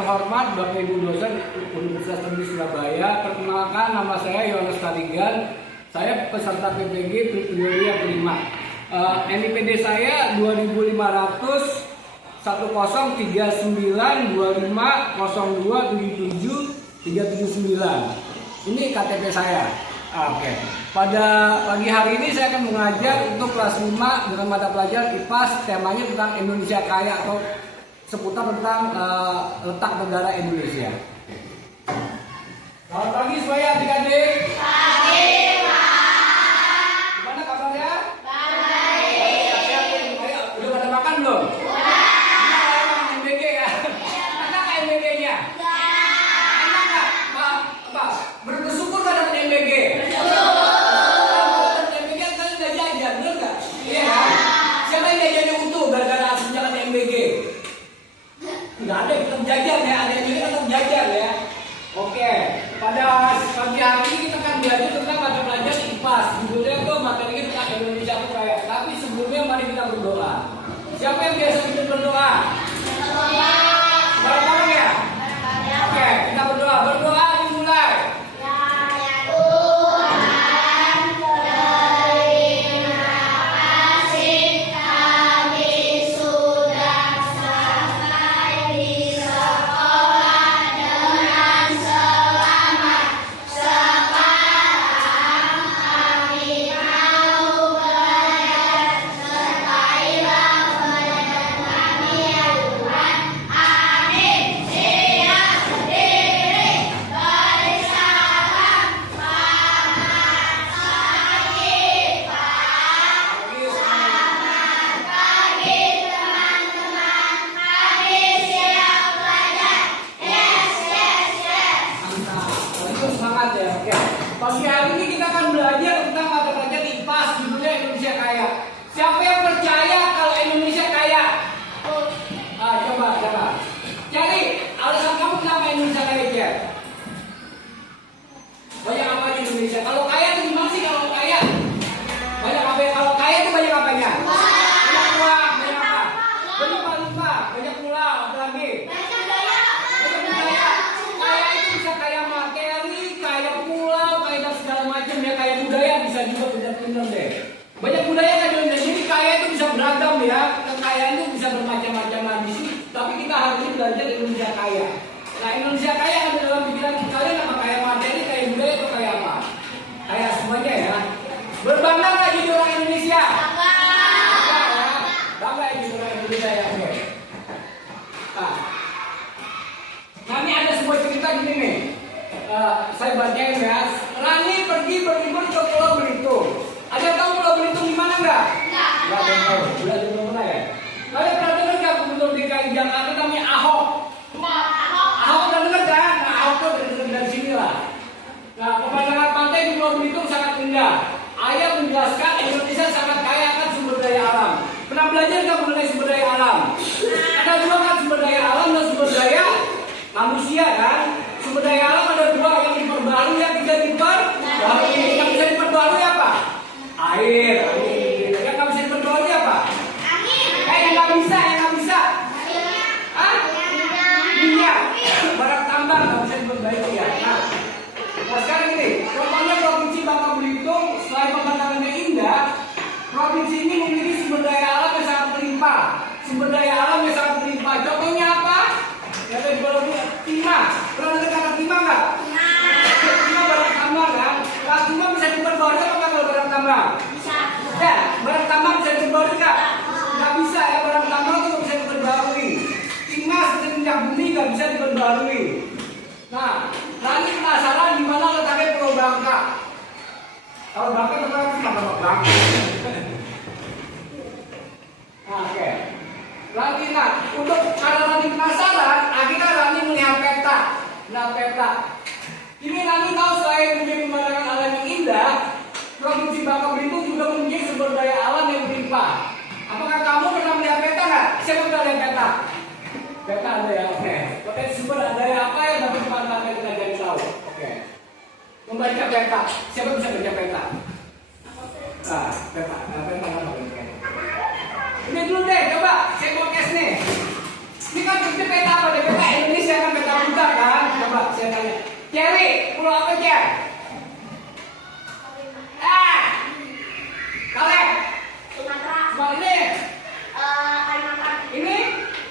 terhormat Bapak Ibu dosen Universitas Negeri Surabaya, perkenalkan nama saya Yohanes Tarigan. Saya peserta PPG Prioria kelima. NIPD saya 2500 103925027739. Ini KTP saya. Oke. Pada pagi hari ini saya akan mengajar untuk kelas 5 dengan mata pelajaran IPAS, temanya tentang Indonesia Kaya atau seputar tentang letak negara Indonesia. Selamat pagi semuanya adik-adik. Pagi, Pak. Gimana kabarnya? Baik. Ayo, udah pada makan belum? Sudah. Makan MBG ya? Enak nggak MBG-nya? Enak nggak? Pak, bersyukur nggak dapat MBG? Dapat MBG kan kalian udah jajan, bener nggak? Iya kan? Siapa yang jajannya utuh gara-gara aslinya kan MBG? Nggak ada yang tetap jajan ya, ada yang juga tetap jajan ya. Oke, pada pagi hari ini kita akan belajar tentang mata pelajaran IPAS. Judulnya itu materinya tentang Indonesia Kaya. Tapi sebelumnya mari kita berdoa. Siapa yang biasa kita berdoa? Bareng-bareng ya? Oke, kita berdoa. Berdoa dimulai. Pagi hari ini kita akan belajar tentang mata pelajaran IPAS, judulnya Indonesia Kaya. Siapa yang percaya kalau Indonesia kaya? Coba. Cari alasan kamu kenapa Indonesia kaya, Jer? Banyak apa di Indonesia? Kalau kaya itu gimana sih kalau kaya? Banyak apa? Kalau kaya itu banyak apanya? Banyak uang, banyak apa? Banyak valuta, banyak pulau, apa lagi? Banyak budaya. Kaya itu bisa kaya materi, kaya pulau, kaya dan segala macam ya, kaya budaya bisa juga benar-benar deh. Banyak budaya kan Indonesia. Jadi kaya itu bisa beragam ya. Kekayaan itu bisa bermacam-macam di sini. Tapi kita hari ini belajar Indonesia Kaya. Nah, Indonesia Kaya ada dalam pikiran kalian apa? Kaya materi, kaya budaya, atau kaya apa? Kaya semuanya ya. Berbangga nggak jadi orang Indonesia? Bangga jadi orang Indonesia ya. Oke. Nah, ini ada sebuah cerita gini nih. Saya bacain ya. Rani pergi berlibur ke Pulau Belitung. Ada yang tahu Pulau Belitung di mana nggak? Nggak ada yang tahu. Sudah belum pernah ya? Kalian pernah dengar nggak Gubernur DKI Jakarta namanya Ahok? Ahok pernah dengar kan? Nah, Ahok tuh dari sini lah. Nah, pemandangan pantai di Pulau Belitung sangat indah. Ayah menjelaskan Indonesia sangat kaya akan sumber daya alam. Pernah belajar nggak mengenai sumber daya alam? Ada dua kan sumber daya alam dan sumber daya manusia kan? Sumber daya alam ada dua, yang diperbarui, yang tidak diperbarui. Yang bisa diperbarui apa? Air. Yang nggak bisa diperbarui apa? Yang nggak bisa. Minyak. Barang tambang nggak bisa diperbarui ya. Nah sekarang ini, contohnya provinsi Bangka Belitung, selain pemandangannya indah, provinsi ini memiliki sumber daya alam yang sangat melimpah. Contohnya apa? Yang tadi baru timah. Pernah dengar kata timah nggak? Timah barang tambang kan? Kalau timah bisa diperbarui apa kalau barang tambang? Bisa. Ya, barang tambang bisa diperbarui nggak? Nggak bisa ya, barang tambang itu nggak bisa diperbarui. Timah seperti minyak bumi nggak bisa diperbarui. Nah, Rani penasaran di mana letaknya Pulau Bangka. Kalau Bangka terkenal sama Bangka. Oke. Lagi untuk karena Rani penasaran, akhirnya Rani melihat peta. Nah, peta. Ini Rani tahu selain memiliki pemandangan alam yang indah, Provinsi Bangka Belitung juga memiliki sumber daya alam yang berlimpah. Apakah kamu pernah melihat peta nggak? Siapa pernah lihat peta? Peta ada ya, oke. Potensi sumber daya apa yang dapat dimanfaatkan kita jadi tahu? Oke. Membaca peta. Siapa bisa baca peta? Peta. Peta apa? Ini dulu deh, coba saya mau tes nih. Ini kan peta apa deh? Peta Indonesia kan Bali, pulau apa aja? Kaleb. Sumatera. Bali. Kalimantan. Ini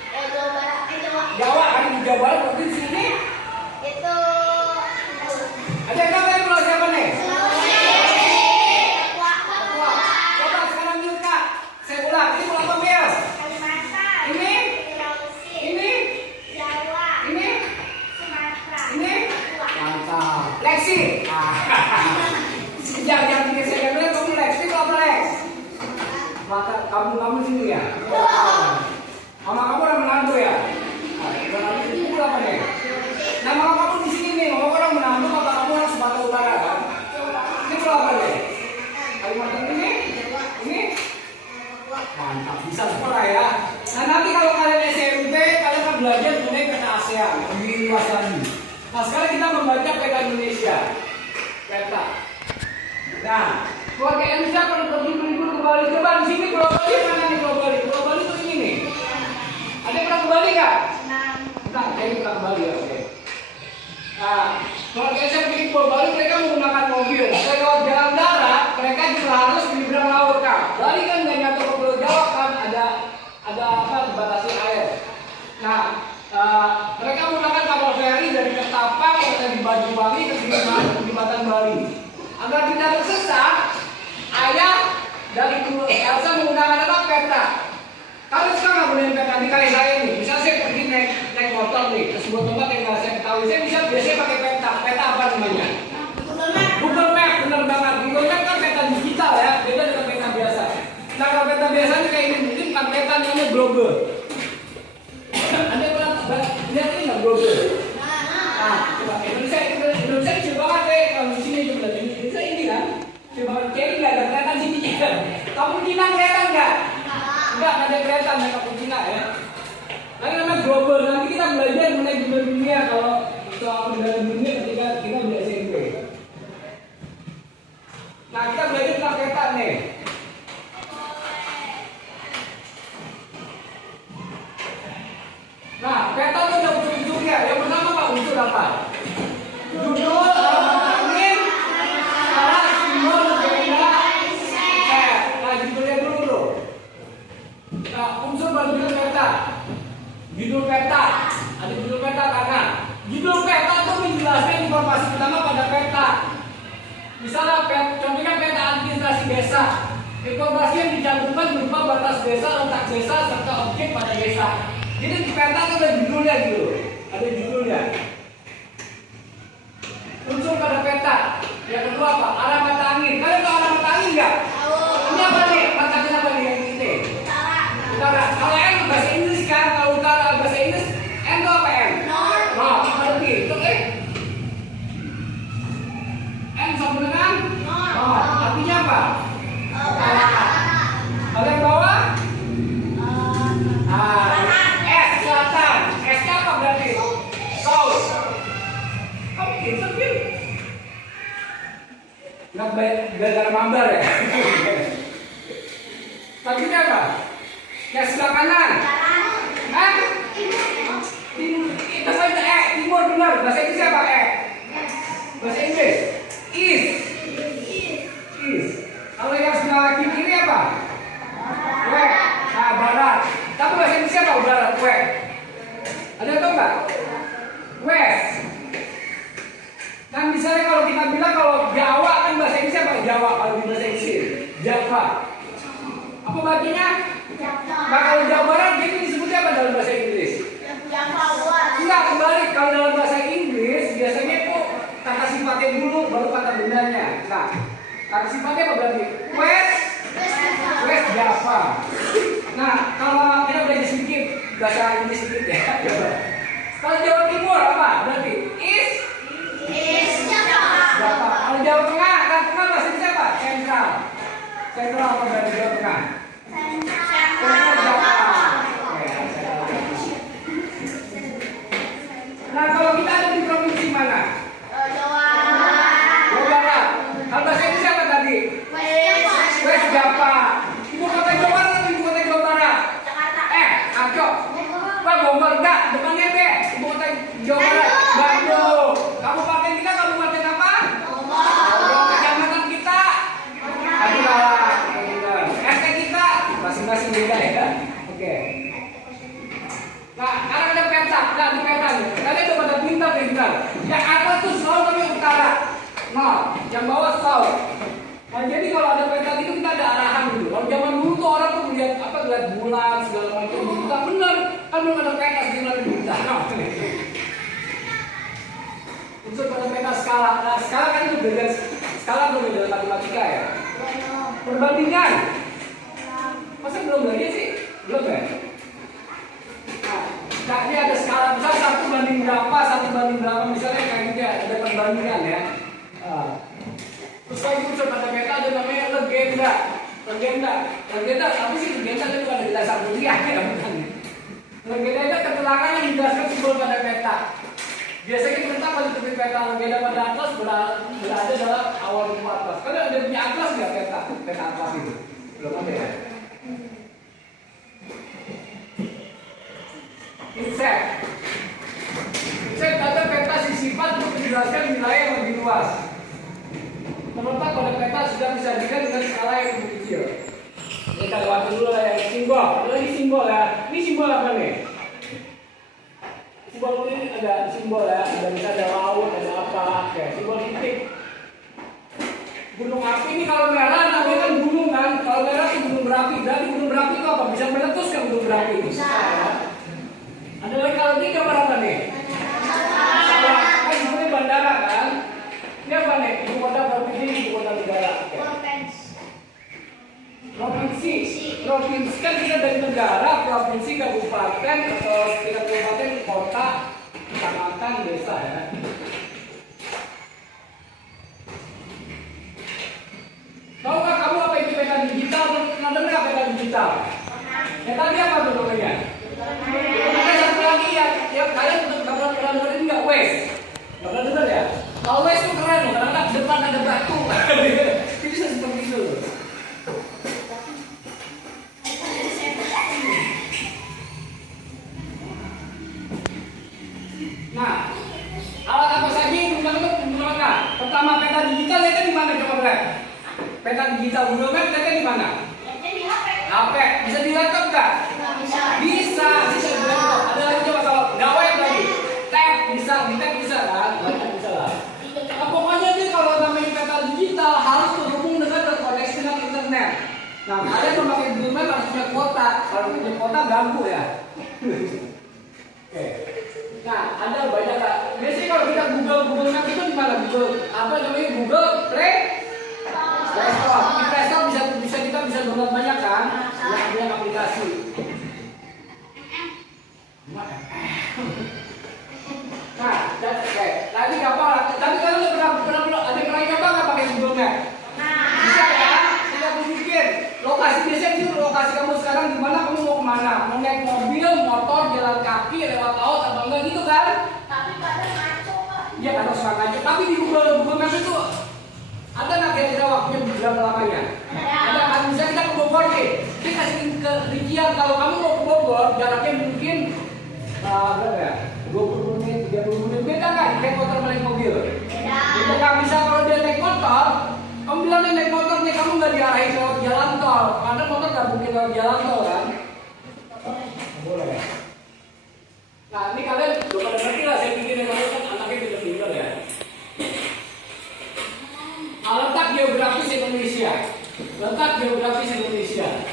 Jawa Barat. Jawa. Jawa, ada di Jawa Barat, berarti di sini. Itu. Ada yang tahu tadi pulau siapa nih? Papua. Coba sekarang yuk Kak. Saya ulang, ini pulau apa Mel? Kalimantan. Ini? Sulawesi. Ini? Jawa. Ini? Sumatera. Ini? Papua. Mantap. Lexi. Jangan bikin saya bilang kamu Lex, ini apa Lex? Mata kamu sini ya. Mama kamu orang menantu ya. Menantu itu apa nih? Nah mama kamu di sini nih, mama orang menantu, mama kamu orang Sumatera Utara kan? Ini pulau apa nih? Kalimantan ini? Ini? Mantap, bisa sekolah ya. Nah nanti kalau kalian SMP, kalian akan belajar mengenai peta ASEAN, lebih luas lagi. Nah sekarang kita membaca peta Indonesia. Peta. Nah, keluarga Indonesia kalau pergi berlibur ke Bali, coba di sini Pulau Bali mana nih Pulau Bali? Pulau Bali itu ini nih. Ada yang pernah ke Bali nggak? Nah, saya pernah ke Bali ya, oke. Nah, keluarga saya pergi ke Pulau Bali, mereka menggunakan mobil. Kalau lewat jalan darat, mereka juga harus menyeberang laut kan. Bali kan nggak nyatu ke Pulau Jawa kan, ada apa dibatasi air. Nah, mereka menggunakan kapal feri dari Ketapang ke Banyuwangi ke Jembatan Bali. Agar tidak tersesat, ayah dari Elsa menggunakan apa? Peta. Kalau sekarang nggak boleh peta di kali saya ini. Misal saya pergi naik motor nih ke sebuah tempat yang nggak saya ketahui, saya bisa biasanya pakai peta. Peta apa namanya? Google Map, benar banget. Google Map kan peta digital ya, beda dengan peta biasa. Nah kalau peta biasa ini kayak ini, bukan peta namanya global. Anda pernah lihat ini nggak global? Coba Indonesia kecil banget deh. Kalau di sini coba lihat Indonesia ini kan, coba kayak nggak ada kelihatan sininya kan? Kamu Cina kelihatan nggak? Nggak ada kelihatan ya kamu Cina ya. Nanti namanya global. Nanti kita belajar mengenai dunia kalau soal perjalanan dunia ketika kita belajar SMP. Nah kita belajar tentang peta nih. Nah peta itu ada unsur-unsurnya. Yang pertama apa unsur apa? Judul, alamat angin, arah, simbol, benda, nah judulnya dulu tuh. Nah unsur baru judul peta. Judul peta, ada judul peta karena judul peta itu menjelaskan informasi pertama pada peta. Misalnya contohnya peta administrasi desa. Informasi yang dicantumkan berupa batas desa, letak desa, serta objek pada desa. Jadi di peta itu ada judulnya gitu, ada judulnya. Unsur pada peta. Yang kedua apa? Arah mata angin. Kalian tahu arah mata angin nggak? Ini apa nih? Mata angin apa nih yang ini? Utara. Kalau M bahasa Inggris kan? Kalau utara bahasa Inggris M itu apa M? North. Apa lagi? Itu M sama dengan North. Artinya apa? Kalau yang bawah? S selatan. S-nya apa berarti? South. Kamu pintar Bil? Nggak gara-gara mambar ya? Selanjutnya apa? Yang sebelah kanan? Timur. Itu saja timur benar. Bahasa Inggris apa Bahasa Inggris? East. Kalau yang sebelah kiri apa? West. Nah, barat. Tapi bahasa Inggris apa? Barat, west. Ada yang tahu nggak? West. Kan misalnya kalau kita bilang kalau Jawa kan bahasa Inggris apa? Jawa kalau di bahasa Inggris Java. Apa bacanya? Nah kalau Jawa Barat jadi disebutnya apa dalam bahasa Inggris? Enggak, kembali kalau dalam bahasa Inggris biasanya itu kata sifatnya dulu baru kata bendanya. Nah kata sifatnya apa berarti? West Java. Nah kalau kita belajar sedikit bahasa Inggris sedikit ya. Kalau Jawa Timur apa? Berarti East Java. Kalau Jawa Tengah, tengah bahasa Inggris apa? Sentral apa berarti Jawa Tengah? Sentral Java. Nah kalau kita ada di provinsi mana? Jawa Barat. Kalau bahasa Inggris apa tadi? West Java. Ibu kota Jawa Barat atau ibu kota Jawa Barat? Acok. Bogor enggak? Depannya B. Ibu kota Jawa Barat. Bandung. Kabupaten kita benar. Yang atas tuh selalu kami utara. Nah, yang bawah south. Nah, jadi kalau ada peta itu kita ada arahan gitu. Kalau zaman dulu tuh orang tuh melihat lihat bulan segala macam. Kita benar, kan belum ada peta segala kita. Unsur pada peta skala. Nah, skala kan itu beda. Skala belum dalam matematika ya. Perbandingan. Masa belum lagi sih? Belum ya? Nah, ini ada skala, misalnya 1 banding berapa, misalnya kayak gitu ya, ada perbandingan ya. Terus kalau unsur pada peta ada namanya legenda. Tapi sih legenda itu ada di dasar kuliah ya, bukan ya. Legenda itu keterangan yang menjelaskan simbol pada peta. Biasanya kita kalau terbit peta legenda pada atlas berada dalam awal buku atlas. Kalian ada punya atlas nggak peta atlas itu? Belum ada ya? Inset ada peta sifat untuk menjelaskan wilayah yang lebih luas. Terletak pada peta sudah disajikan dengan skala yang lebih kecil. Kita lewati dulu lah yang simbol. Ada lagi simbol ya. Ini simbol apa nih? Simbol ini ada simbol ya. Ada bisa ada laut, ada apa? Oke, simbol titik. Gunung api ini kalau merah namanya kan gunung kan. Kalau merah itu gunung berapi. Berarti gunung berapi itu apa? Bisa meletus kan gunung berapi? Bisa. Ada lagi kalau ini gambar apa nih? Kan sebenarnya bandara kan? Ini apa nih? Ibu kota provinsi, ibu kota negara. Provinsi kan kita dari negara, provinsi, kabupaten, atau tingkat kabupaten, kota, kecamatan, desa ya. Tahukah kamu apa itu peta digital? Pernah dengar nggak peta digital? Ya tadi apa tuh namanya? Ada satu lagi ya kalian pernah dengar ini nggak? Waze. Pernah dengar ya? Kalau Waze itu keren loh, karena depan ada batu. Itu bisa seperti itu. Nah, alat apa saja yang digunakan? Pertama, peta digital itu di mana coba lihat? Peta digital Google Maps itu di mana? Di HP. HP. Bisa di laptop nggak? Bisa. Bisa di laptop. Ada lagi coba kalau gawai lagi. Tab bisa, di tab bisa kan? Banyak bisa lah. Nah, pokoknya nih kalau namanya peta digital harus terhubung dengan terkoneksi dengan internet. Nah, kalian memakai Google Maps harus punya kuota. Kalau punya kuota ganggu ya. Oke. Nah, ada banyak lah. Biasanya kalau kita Google Maps itu di mana? Google apa namanya? Google Play Store. Di Play Store kita bisa download banyak kan? Banyak aplikasi. Nah, oke. Tadi apa? Tadi kalian pernah ada yang coba nggak pakai Google Maps? Bisa ya? Tidak berpikir. Lokasi biasanya itu lokasi kamu sekarang di mana, kamu mau kemana? Mau naik mobil, motor, jalan kaki, lewat laut, atau enggak gitu kan? Tapi kadang ngaco Pak. Iya, kadang suka ngaco. Tapi di Google Maps itu ada nggak kira-kira waktunya berapa lamanya? Ada kan? Bisa kita ke Bogor nih. Kita kasih ke rincian kalau kamu mau ke Bogor, jaraknya mungkin berapa ya? 20 menit, 30 menit. Beda kan? Naik motor sama naik mobil. Beda nggak bisa kalau dia naik motor. Kamu bilang naik motor nih, kamu nggak diarahin lewat jalan tol. Karena motor nggak mungkin lewat jalan tol kan? Boleh. Nah, ini kalian udah pada ngerti lah. Saya bikin yang kan anaknya pinter-pinter ya. Letak geografis Indonesia. Letak geografis Indonesia.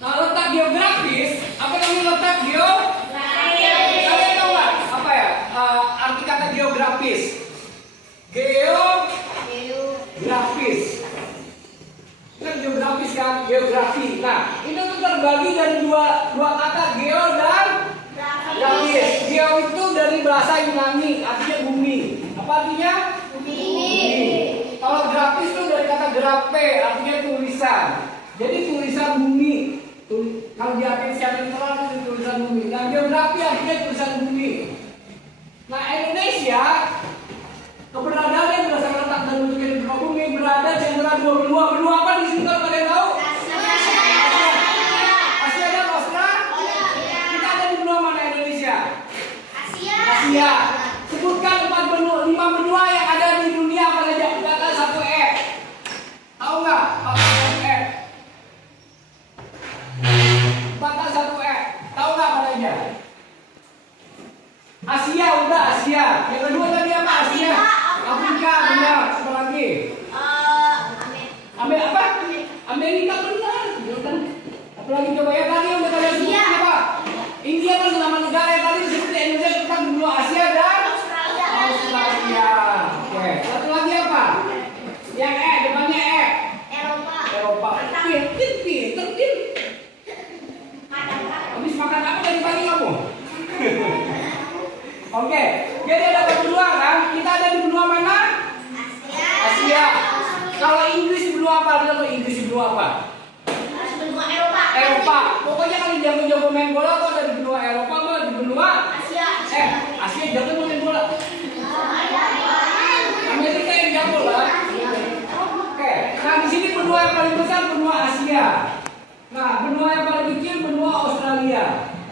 Nah, letak geografis, apa namanya letak geografis? Kalian tahu nggak apa ya arti kata geografis? Geografis. Kan geografis kan, geografi. Nah, itu tuh terbagi dari dua kata, geo dan grafis. Geo itu dari bahasa Yunani, artinya bumi. Apa artinya? Bumi. Kalau grafis itu dari kata grafe, artinya tulisan. Jadi tulisan bumi. Kalau diartikan secara literal itu tulisan bumi. Nah, geografi artinya tulisan bumi. Nah, Indonesia keberadaan yang berdasarkan letak dan bentuknya di muka bumi berada di antara dua benua apa di sini kalau kalian tahu? Asia dan Australia. Kita ada di benua mana Indonesia? Asia. Sebutkan 5 benua yang ada di dunia apa saja? Kata 1 E. Tahu nggak? Apa 1 E? Kata 1 E. Tahu nggak apa saja? Asia udah Asia. Yang kedua tadi apa? Asia. Afrika benar. Apa lagi? Apa? Amerika benar. Apalagi coba ya tadi udah kalian sebut apa? India kan nama negara yang tadi disebut Indonesia tentang benua Asia dan Australia. Oke. Satu lagi apa? Yang depannya Eropa. Pinter. Habis makan apa dari pagi kamu? Oke. Jadi ada benua kan? Kita ada di benua mana? Asia. Kalau Inggris di benua apa? Kalau Inggris di benua apa? Eropa. Pokoknya kalau jago-jago main bola tuh ada di benua Eropa atau di benua Asia jago main bola. Amerika yang jago lah. Oke. Nah di sini benua yang paling besar benua Asia. Nah benua yang paling kecil benua Australia.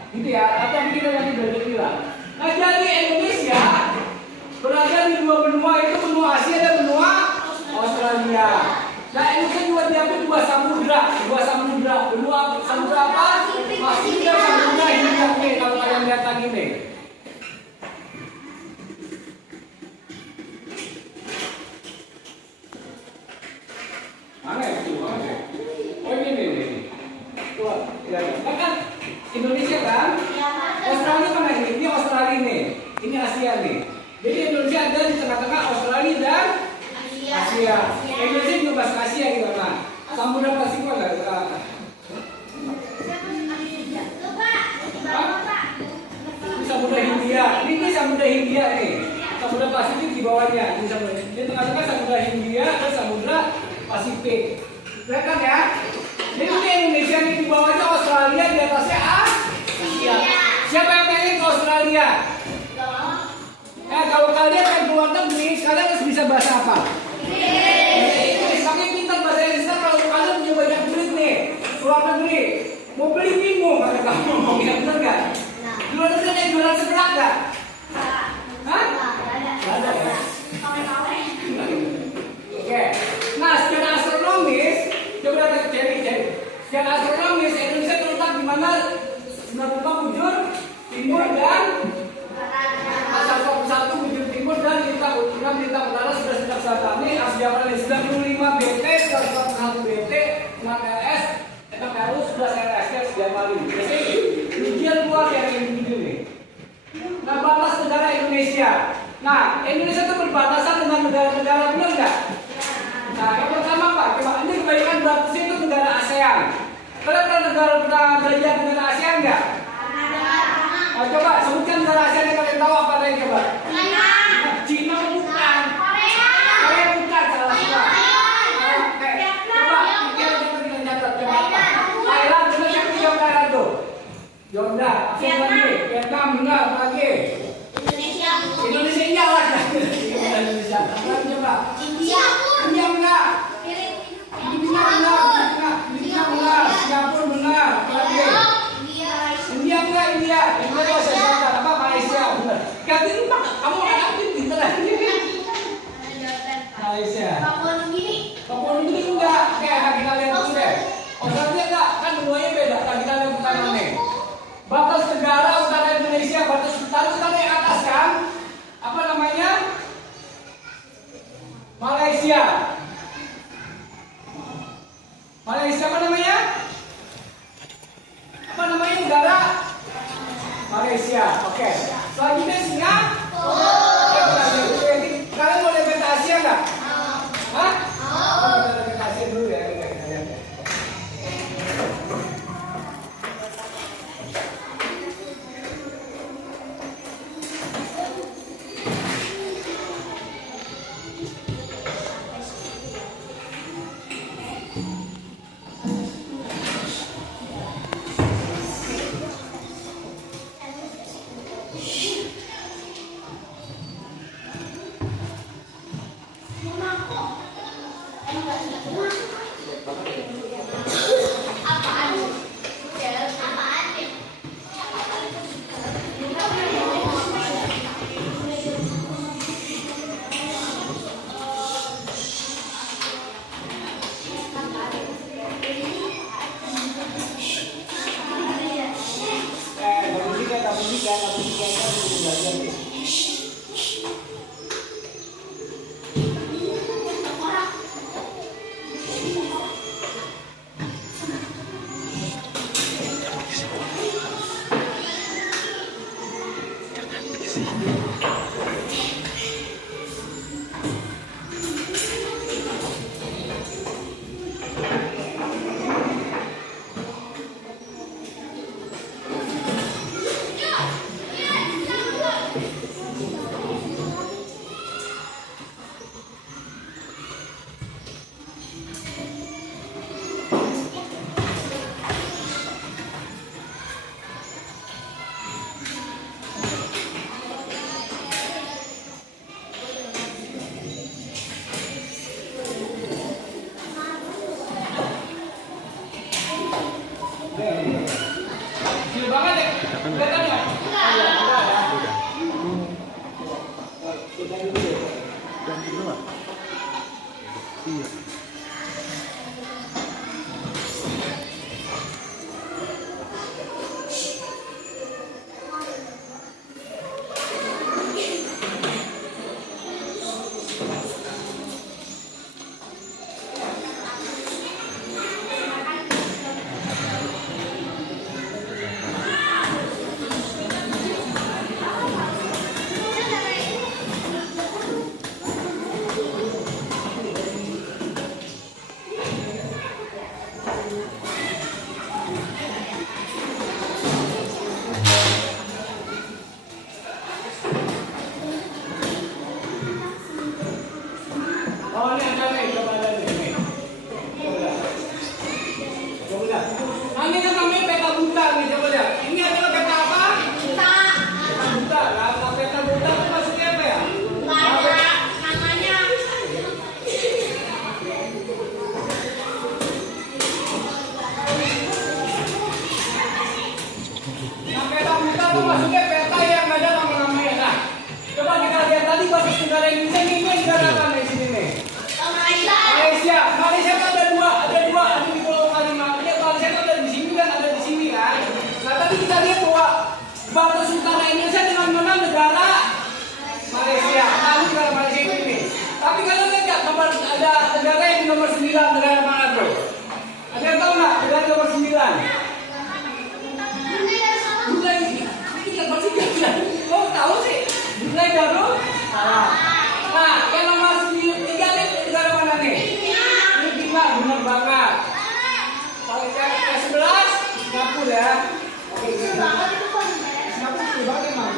Gitu ya. Atau kita nanti belajar bilang. Nah jadi Indonesia berada di dua benua itu benua Asia dan benua Australia. Nah Indonesia juga diambil dua samudra apa? Pasifik dan samudra Hindia nih kalau kalian lihat lagi nih. Mana itu? Oh ini nih. Tuh, ya. Kan Indonesia kan? Australia mana ini? Ini Australia nih. Ini Asia nih. Jadi Indonesia ada di tengah-tengah Australia dan Asia. Indonesia juga bahasa Asia gitu kan. Samudra Pasifik enggak? Ini Samudra Hindia. Ini Samudra Hindia nih. Samudra Pasifik di bawahnya. Di tengah-tengah Samudra Hindia dan Samudra Pasifik. Lihat kan ya? Jadi ini Indonesia nih di bawahnya Australia, di atasnya Asia. Siapa yang pengen ke Australia? Kalau kalian yang keluar negeri, kalian harus bisa bahasa apa? Inggris. Saking pintar bahasa Inggris kan kalau kalian punya banyak duit nih, keluar negeri, mau beli bingung kata kamu ngomong ya benar nggak? Di luar negeri ada jualan sebelah nggak? Hah? Ada ya. Oke. Nah secara astronomis, coba kita cari. Secara astronomis Indonesia terletak di mana? 90 bujur timur dan asal 1 bujur timur dan lintang utara sudah sejak saat ini Asia Paling 95 BT 141 BT 6 LS 6 RU 11 LS Asia Paling. Jadi ujian keluar yang ini nih. Nah batas negara Indonesia. Nah Indonesia itu berbatasan dengan negara-negara benar nggak? Nah yang pertama Pak, coba ini kebanyakan batasnya itu negara ASEAN. Kalian pernah belajar negara ASEAN nggak? Nah, coba sebutkan negara ASEAN yang kalian tahu apa lagi coba? Cina bukan. Korea bukan salah semua. Coba kita catat coba. Thailand benar yang jawab Thailand tuh. Jordan, siapa lagi? Vietnam benar lagi. Indonesia iya lah. Indonesia. Coba. India benar. Singapura benar. Lagi. India itu Selatan apa Malaysia benar. Ganti lupa kamu anak pintar lagi. Malaysia. Papua Nugini enggak. Oke, kita lihat dulu deh. Australia enggak, kan duanya beda. Kita lihat pertama nih. Batas negara utara Indonesia, batas utara yang atas kan? Apa namanya? Malaysia. Malaysia apa namanya? Apa namanya negara? Malaysia. Oke. Selanjutnya Singapura. Kalian mau lihat peta Asia nggak? Hah? Kita lihat peta Asia dulu ya. sih. Kecil banget ya? Kelihatan nggak? Enggak ya? Kita dulu ya. Dan dua. Iya. Oh ini ada nih, coba ada nih. Coba lihat. Coba lihat. Nah, ini kan namanya peta buta nih, coba lihat. Ini adalah peta apa? Kita Peta buta. Nah, peta buta itu maksudnya apa ya? nggak ada namanya. Nah, peta buta itu maksudnya peta yang nggak ada nama-namanya. Nah, coba kita lihat tadi basis negara Indonesia ini negara apa nih sini nih? Malaysia. Malaysia itu ada dua, ada di Pulau Kalimantan. Ya, Malaysia itu ada di sini dan ada di sini kan. Nah, tadi kita lihat bahwa batas utara Indonesia dengan mana negara Malaysia. Nah, ini negara Malaysia ini. Tapi kalau lihat nggak, nomor ada negara yang di nomor 9, negara mana bro? Ada yang tahu nggak negara nomor 9? Brunei. Ini nggak pasti dia. Oh tahu sih. Brunei baru. Nah, yang nomor 3 nih negara mana nih? Filipina, benar banget. Kalau yang 11, Singapura ya. Oke, Singapura kecil banget emang.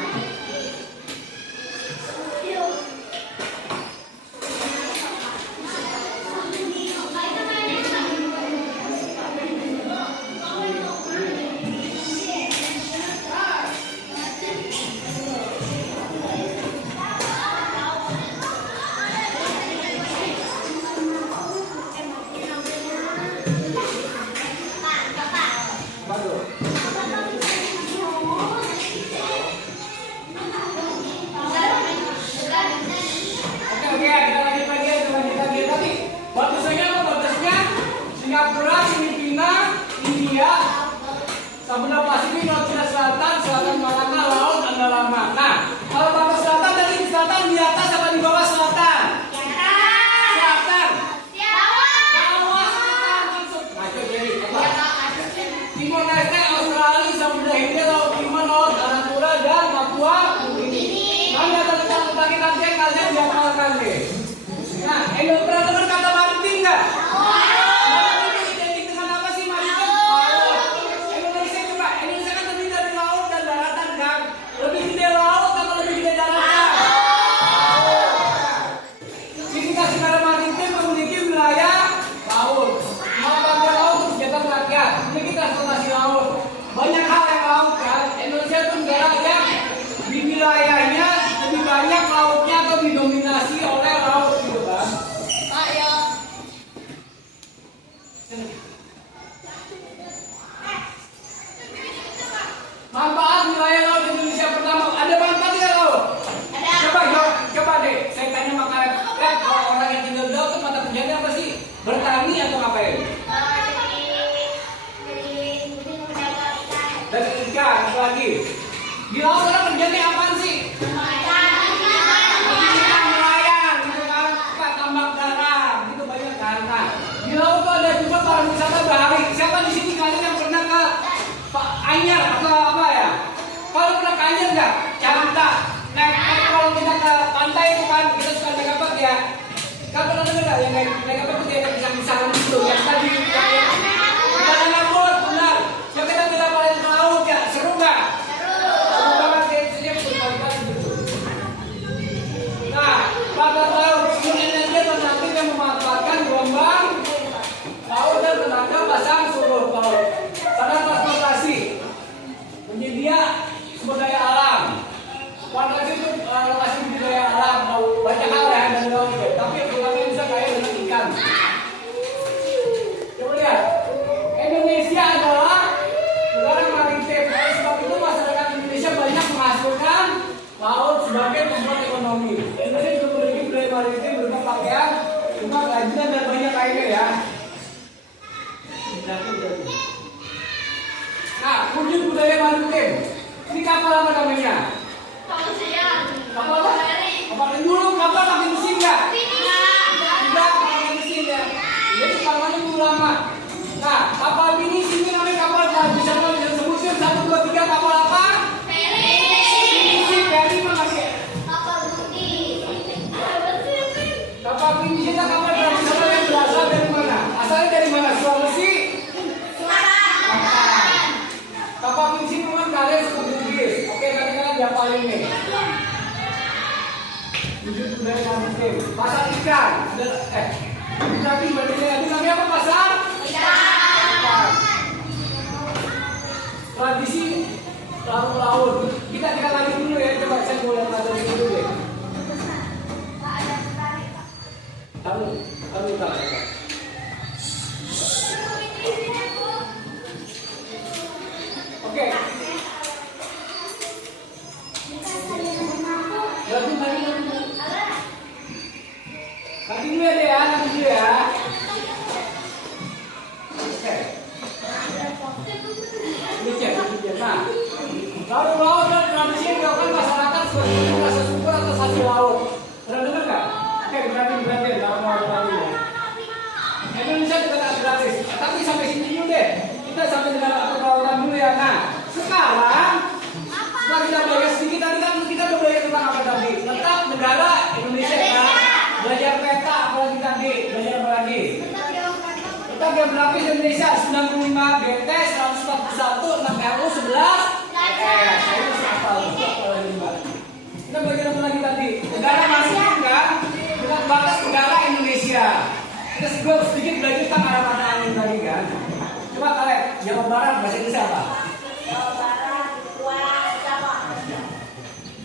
Bagus. Kamu pernah dengar nggak yang naik apa tuh yang pisang-pisang itu yang tadi kayak kita ngangkut, benar. Yang kita tidak paling ke laut ya, seru nggak? Seru banget kayaknya berkali-kali gitu. Nah, pada laut kemudian dia nanti yang memanfaatkan gelombang laut dan tenaga pasang surut laut. Pada transportasi penyedia sumber daya alam. Lokasi itu lokasi budidaya alam, banyak hal ya dari laut. Tapi terutama bisa kaya dengan ikan. Coba lihat, Indonesia adalah negara maritim. Oleh sebab itu masyarakat Indonesia banyak menghasilkan laut sebagai tumpuan ekonomi. Indonesia juga memiliki budaya maritim berupa pakaian, rumah kerajinan dan banyak lainnya ya. Nah, wujud budaya maritim. Ini kapal apa namanya? Kapal apa? Kapal dulu kapal pakai mesin nggak? Tidak pakai mesin ya. Jadi kapalnya dulu lama. Nah, kapal pinisi ini namanya kapal bisa sebutin 1, 2, 3 kapal apa? Pinisi dari mana sih? Kapal pinisi itu kapal tradisional yang berasal dari mana? Asalnya dari mana? Sulawesi? Kapal pinisi memang karya suku Bugis. Oke, nanti kalian dihafalin nih. Wujud budaya maritim. Pasar ikan. Berarti namanya apa pasar? Ikan. Tradisi laut. Kita lagi dulu ya. Coba saya boleh ada dulu deh. Tahu. Oke. Nanti dulu ya. Oke. Ini cek. Nah, laut dan tradisi yang dilakukan masyarakat sebagai rasa syukur atas hasil laut. Pernah dengar nggak? Oke, berani. Indonesia juga tak gratis. Tapi sampai sini dulu deh. Kita sampai dengan kelautan dulu ya. Nah, sekarang setelah kita belajar sedikit tadi kan kita udah belajar tentang apa tadi? Letak negara Indonesia kan? Belajar peta apalagi tadi? Belajar apa lagi? Letak geografis Indonesia 95 BT 141 6 RU 11 saya itu hafal kita belajar apa lagi tadi? Negara maritim kan? Dengan batas negara Indonesia. Kita sedikit belajar tentang arah mata angin tadi kan? Coba kalian Jawa Barat bahasa Indonesia apa?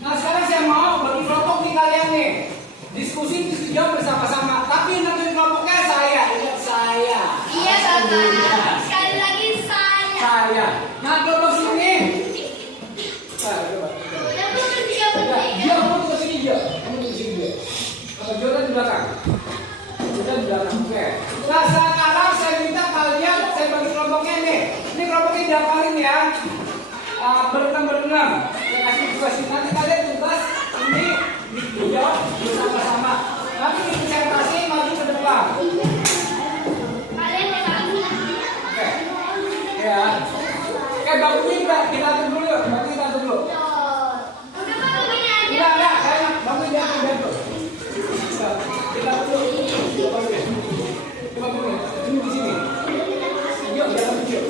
Nah sekarang saya mau bagi kelompok nih kalian nih diskusi jawab bersama-sama. Tapi nanti kelompoknya saya, ingat saya. Iya Bapak. Sekali lagi saya. Nah kelompok sini. Coba. Yang belum tiga penting. Dia kamu ke sini dia. Kamu ke sini dia. Apa Jordan di belakang? Jordan di belakang. Oke. Nah sekarang saya minta kalian saya bagi kelompoknya nih. Ini kelompoknya dihafalin ya. Berenam. Saya kasih tugas nanti kalian tugas ini dijawab bersama-sama. Nanti presentasi maju ke depan. Kalian yang kami. Oke. Ya. Bangku kita atur dulu yuk. Bangku kita atur dulu. Udah Bapak begini aja. Enggak. Saya bangku diatur. Kita atur dulu. Coba dulu. Ini di sini. Yuk, jalan yuk.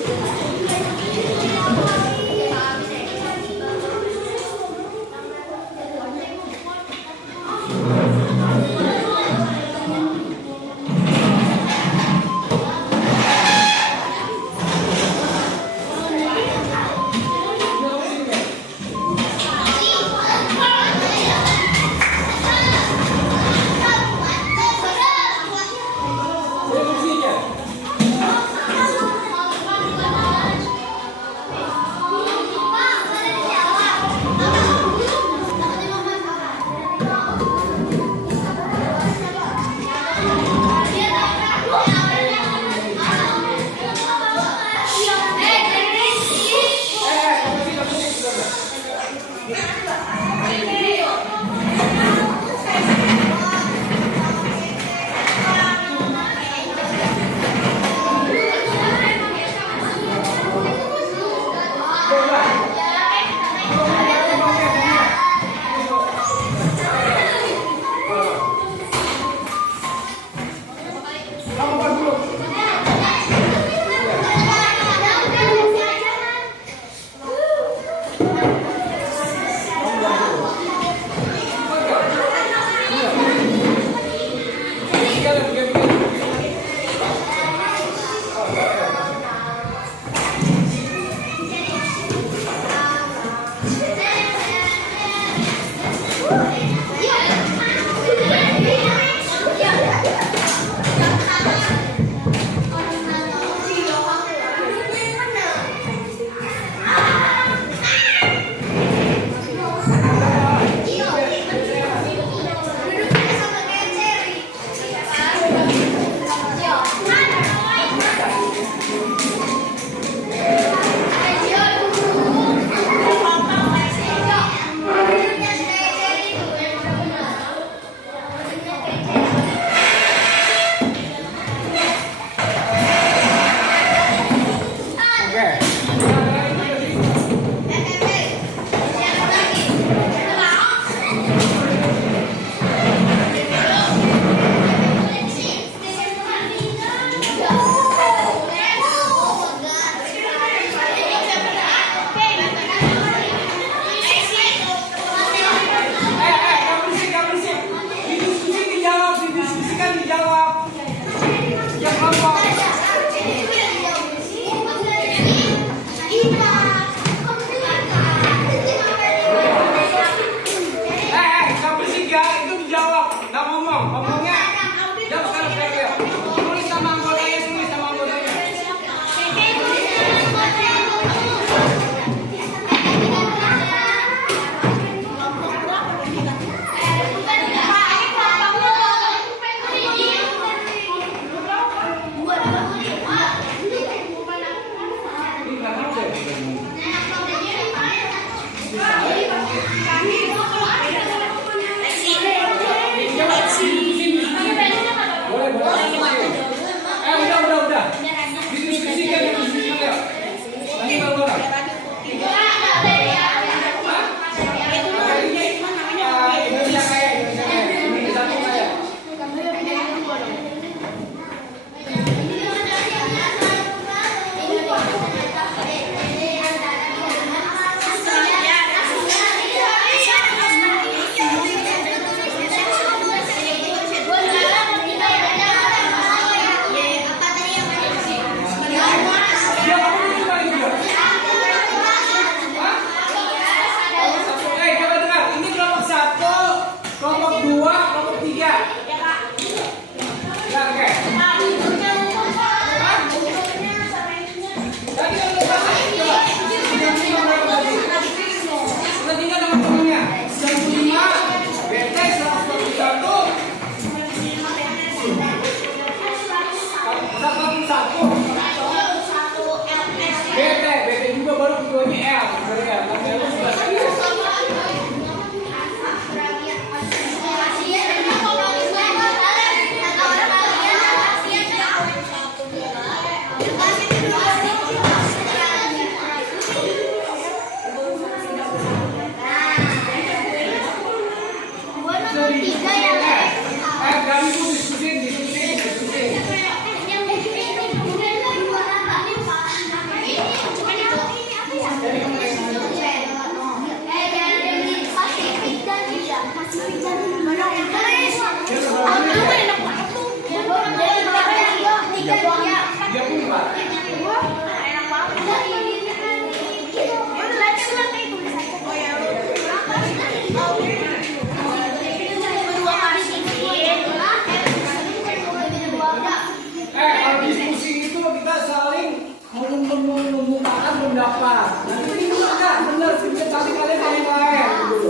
mengemukakan pendapat. Nanti ini enggak benar sih tadi kalian yang lain dulu.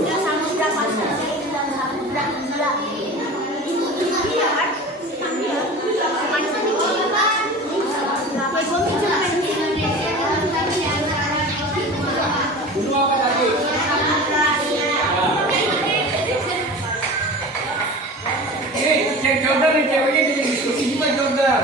Dulu apa tadi? Ini cek Jordan nih ceweknya di diskusi juga Jordan.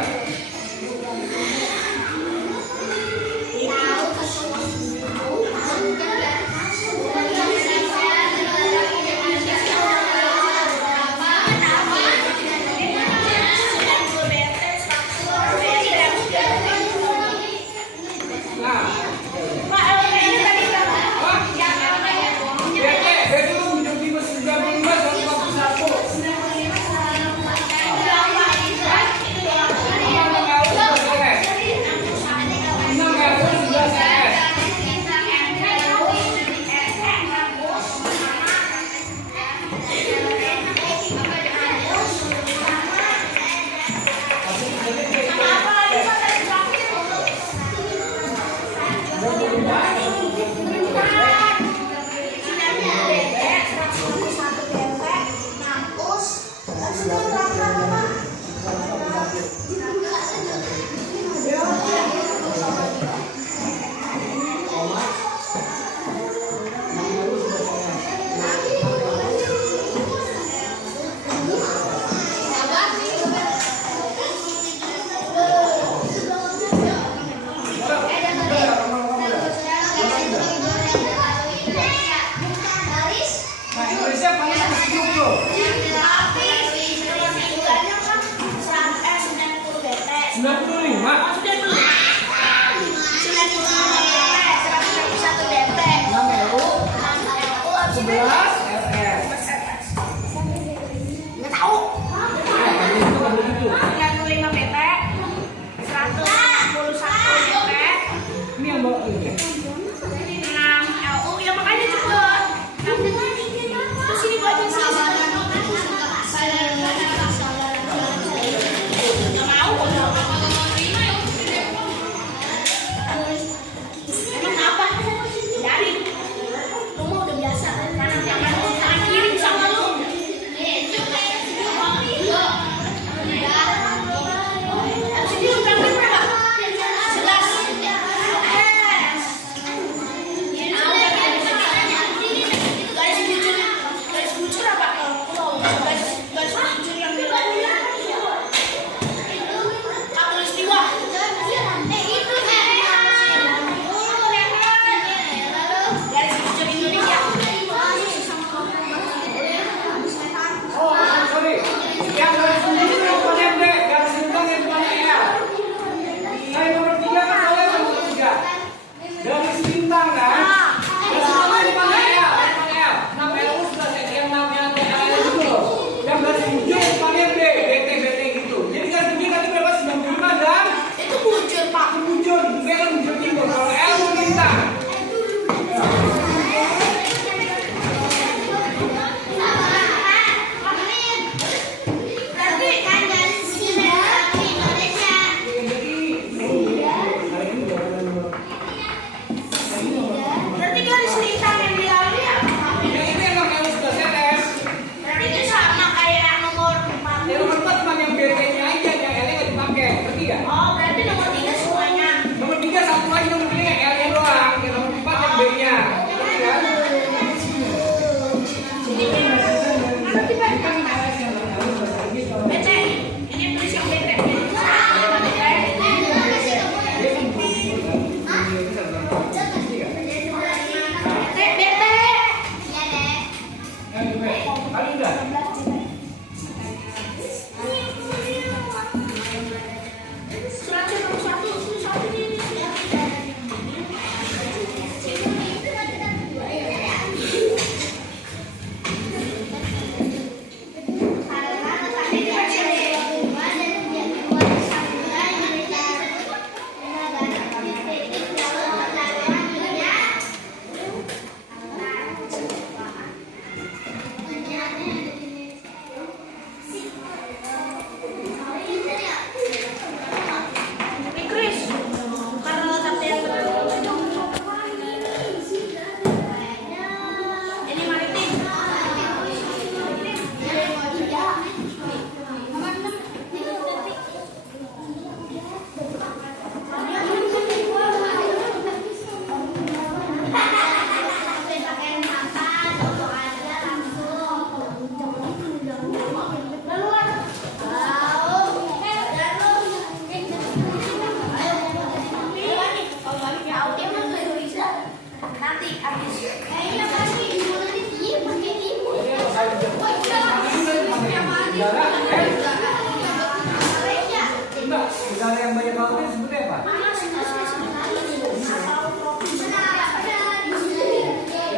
Negara yang banyak lautnya disebutnya apa?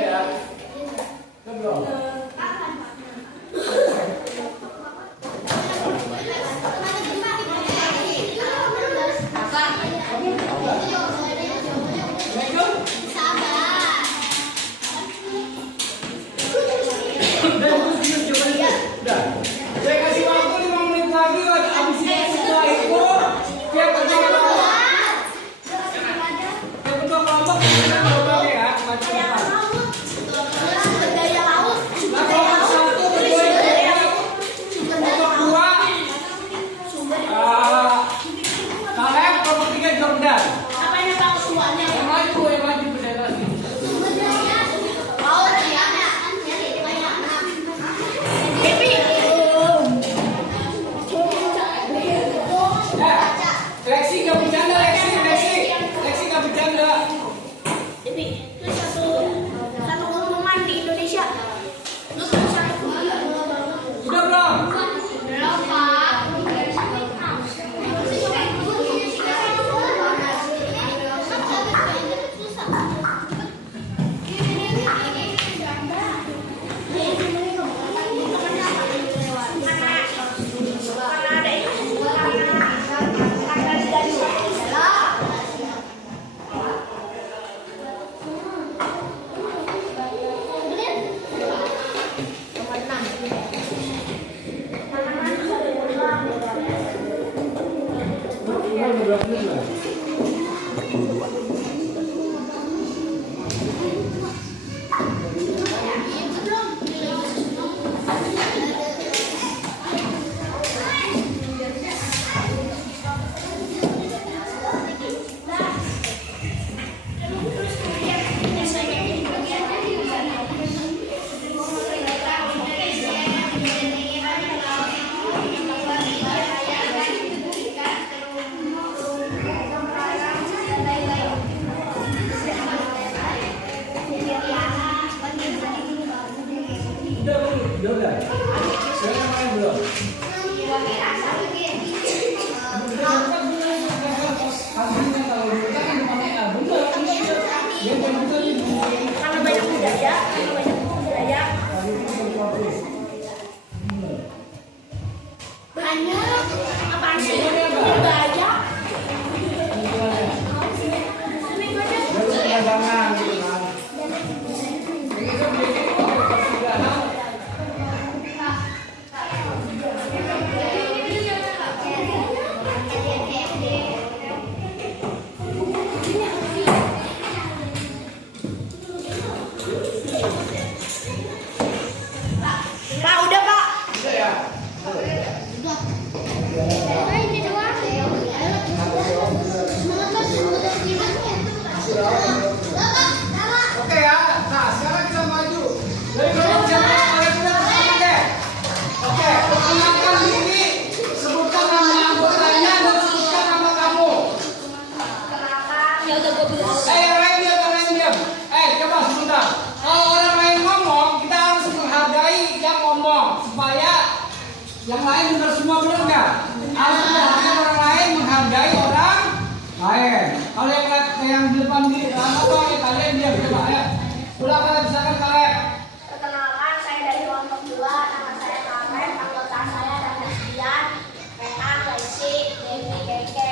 Ya. Belum. Saya kasih waktu 5 menit lagi, habis ini setelah itu tiap ketua kelompok kita ngobrol ya, macam apa? Budaya laut. Yang lain benar semua, benar nggak? Harus menghargai orang lain, menghargai orang lain. Kalau yang di depan di apa ya kalian diam coba ya. Ulang kalian silakan kalian. Perkenalkan, saya dari kelompok 2, nama saya Karen, anggota saya ada Dian, Rehan, Lesi, Dewi, Keke.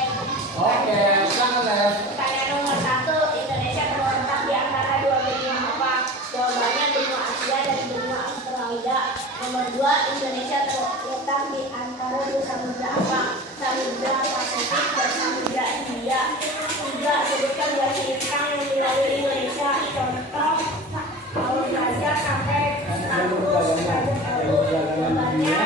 Oke, silakan kalian. Pertanyaan nomor 1, Indonesia terletak di antara dua benua apa? Jawabannya benua Asia dan benua Australia. Nomor 2, Indonesia terletak di antara dua samudra apa? Samudra Pasifik dan Samudra Hindia. 3, sebutkan dua bintang yang melalui Indonesia. Contoh, Laut Raja sampai 100 derajat laut. Jawabannya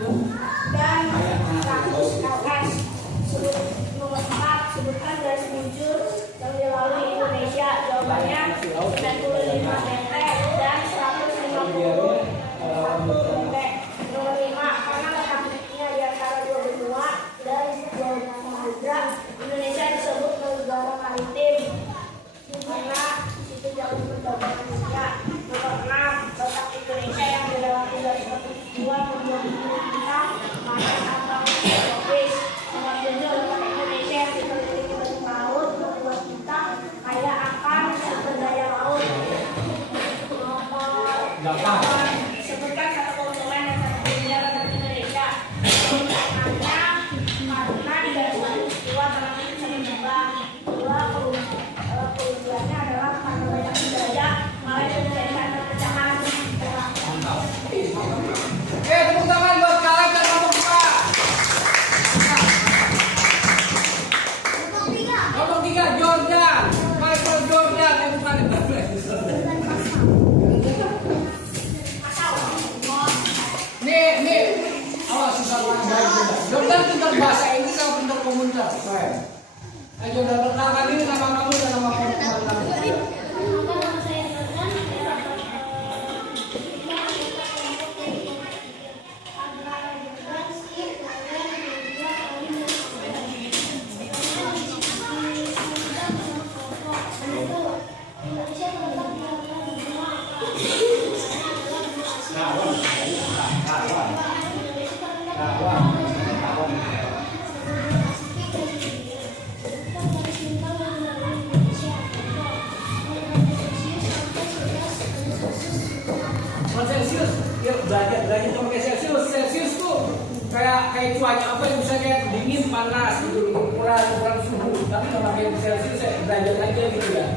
6 dan 100 LS. Nomor 4, sebutkan garis bujur yang dilalui Indonesia. Jawabannya 95 meter dan 150 meter. Nomor 5, karena letaknya di antara dua benua dan dua samudra, Indonesia disebut negara maritim karena di situ jauh perdagangan dunia. Nomor 6, letak Indonesia yang dilewati dari dua menjadi bintang mana atau tropis. Nomor 7, letak Indonesia yang dikelilingi banyak laut membuat kita kaya akan sumber daya laut. Nomor 8, sebutkan kata keuntungan dan kata kerugian letak Indonesia. Keuntungannya karena di garis peristiwa tanahnya bisa berkembang. 2, kerugiannya adalah karena banyak budaya malah penyelesaian perpecahan. Oke, tepuk tangan buat kalian dan kelompok 2. Kelompok 3, Jordan. Michael Jordan yang bukan Nih, awas susah banget. Jordan pintar bahasa Inggris sama pintar komentar. Ayo Jordan, perkenalkan diri nama kamu dan nama teman kamu. Celsius, yuk belajar sama kayak Celsius. Celsius tuh kayak cuaca apa yang bisa kayak dingin panas gitu, ukuran suhu. Tapi kalau pakai Celsius ya belajar aja gitu ya.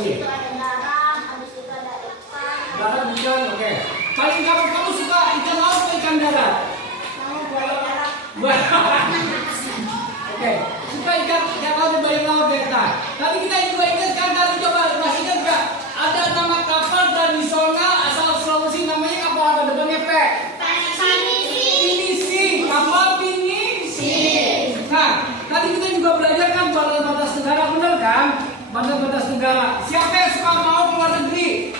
lagi? itu ada garam, habis itu ada ikan. Darat ikan, oke. Paling kamu suka ikan laut atau ikan darat? Kamu buaya darat. Oke, suka ikan laut dan buaya laut ya. Nah, tadi kita juga ingatkan tadi coba masih ingat nggak? Ada nama kapal tradisional asal Sulawesi namanya kapal apa depannya P? Pinisi, kapal Pinisi. Nah, tadi kita juga belajar kan batas negara, benar kan? Batas negara. Siapa yang suka mau keluar negeri?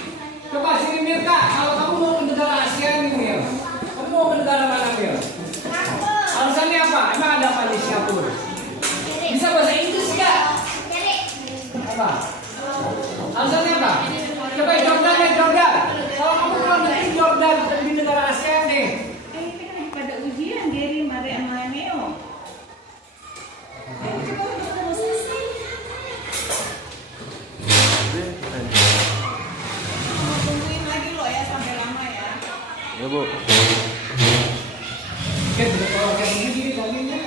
Coba sini Mirka, kalau kamu mau ke negara ASEAN nih Mir, kamu mau ke negara mana Mir? Alasannya apa? Emang ada apa di Singapura? Bisa bahasa Inggris nggak? Apa? Alasannya apa? Coba Jordan ya Jordan. Kalau kamu keluar negeri Jordan di negara ASEAN nih. Kita lagi pada ujian Gary, Mare, sama Neo. Tungguin lagi lo ya sampai lama ya. Ya Bu. Oke, kalau kayak gini tadinya.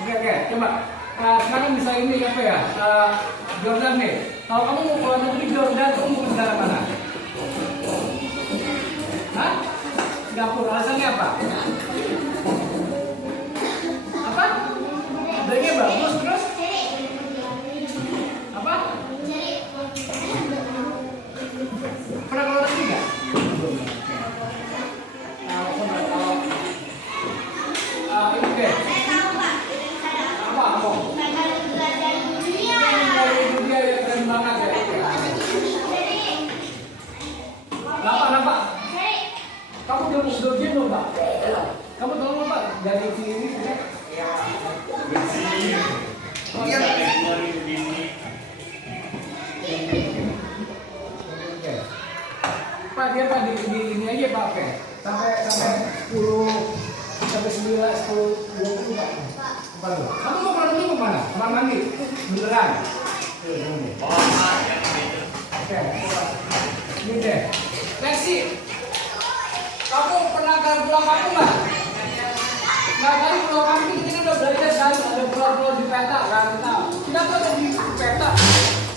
Oke, coba. Sekarang bisa ini apa ya? Jordan nih. Kalau kamu mau keluar negeri Jordan, kamu mau ke negara mana? Hah? Singapura. Alasannya apa? Apa? Adanya bagus terus? Apa? Pernah keluar negeri nggak? Ini deh. Apa? Dari dunia yang keren banget ya. Kenapa? Kamu udah mau joget dong, Pak? Kamu tahu nggak, Pak? Dari sini ya. Pak, dia Pak di ini aja Pak, oke. Sampai 10 sampai 9, 10, 20 Pak. Apa tuh? Kamu mau keluar negeri kemana? Kamar mandi? Beneran? Oke, ini deh. Lexi, kamu pernah ke Pulau Kampung nggak? Nah, tadi Pulau Kampung kita udah belajar kan, ada pulau-pulau di peta kan? Kita tuh ada di peta.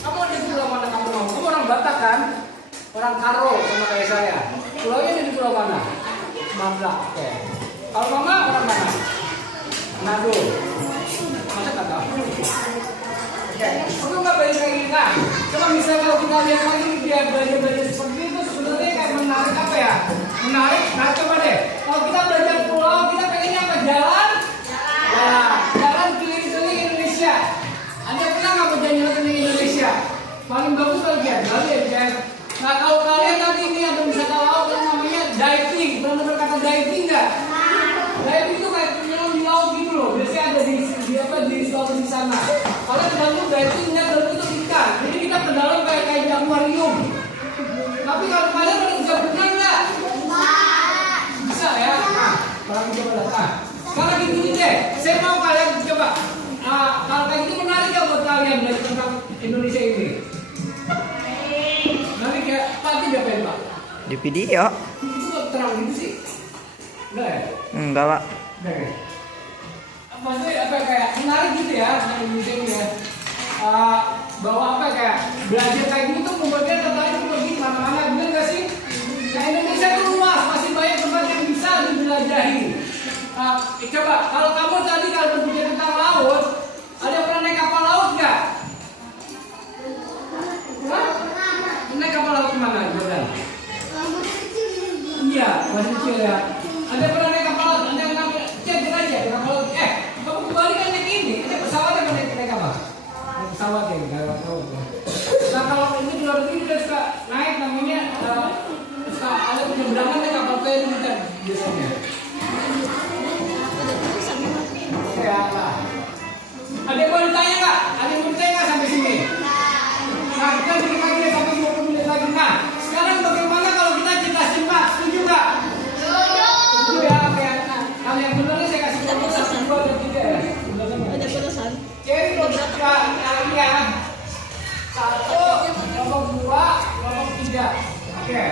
Kamu ada di pulau mana kamu mau? Kamu orang Batak kan? Orang Karo sama kayak saya. Pulaunya ada di pulau mana? Sumatera. Oke. Kalau mama orang mana? Manado. Masa nggak tahu? Oke. Perlu nggak belajar kayak gini? Nah, coba misalnya kalau kita lihat lagi dia belajar seperti itu sebenarnya kayak menarik apa ya? Menarik. Nah coba deh. Kalau kita belajar pulau, kita pengennya apa? Jalan. Jalan keliling-keliling Indonesia. Anda pernah nggak mau jalan keliling Indonesia? Paling bagus lagi ya, jalan. Nah kalau kalian nanti ini ada wisata laut yang namanya diving, pernah dengar kata diving nggak? Diving itu kayak penyelam di laut gitu loh. Biasanya ada di Sulawesi sana. Kalau ke dalam divingnya dalam itu ikan, jadi kita ke dalam kayak di akuarium. Tapi kalau kalian bisa berenang nggak? Bisa ya. Nah, kalau coba datang. Sekarang gini deh, saya mau kalian coba. Kalau kayak gitu menarik nggak buat kalian belajar tentang Indonesia ini? Nanti kayak pasti dia pengen Pak. Di video. Itu kok terang gitu sih? Enggak ya? Enggak, Pak. Enggak ya? Maksudnya apa kayak menarik gitu ya tentang Indonesia ini ya. Bahwa apa kayak belajar kayak gitu tuh membuat dia tertarik untuk pergi kemana-mana, bener nggak sih? Nah Indonesia itu luas, masih banyak tempat yang bisa dijelajahi. Coba kalau kamu tadi kalau berbicara tentang laut, ada pernah naik kapal laut nggak? Naik kapal laut kemana, Jordan? Iya, masih kecil ya. Ada pernah naik kapal laut? Ada yang namanya cek aja kapal laut. Kamu kembali kan naik ini? Ada pesawat apa naik apa? Naik pesawat ya, nggak tahu. Nah kalau ini di luar negeri kita suka naik namanya ada penyeberangan naik kapal feri kan biasanya. Ya lah. Ada yang mau ditanya nggak? Ada yang mau ditanya nggak sampai sini? Nah kita bikin lagi ya sampai 20 menit lagi. Nah sekarang bagaimana kalau kita jelasin Pak? Setuju nggak? Setuju ya. Hal yang benar saya kasih tahu 1, 2, dan 3 ya. Ada putusan. Jadi berapa kali ya? 1, kelompok 2, kelompok 3. Oke.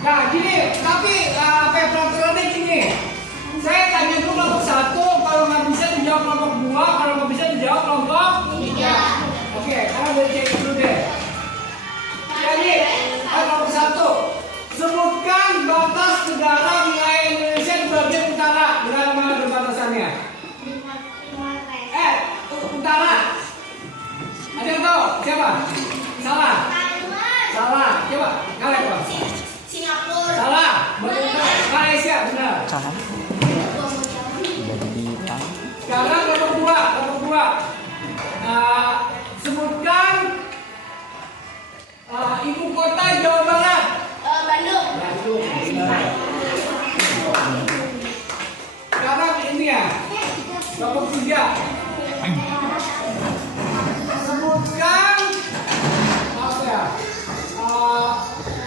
Nah gini, tapi peraturannya gini. Saya tanya dulu kelompok 1, kalau nggak bisa dijawab kelompok 2, kalau nggak bisa dijawab kelompok 3. Kelompok 3. Sebutkan apa ya?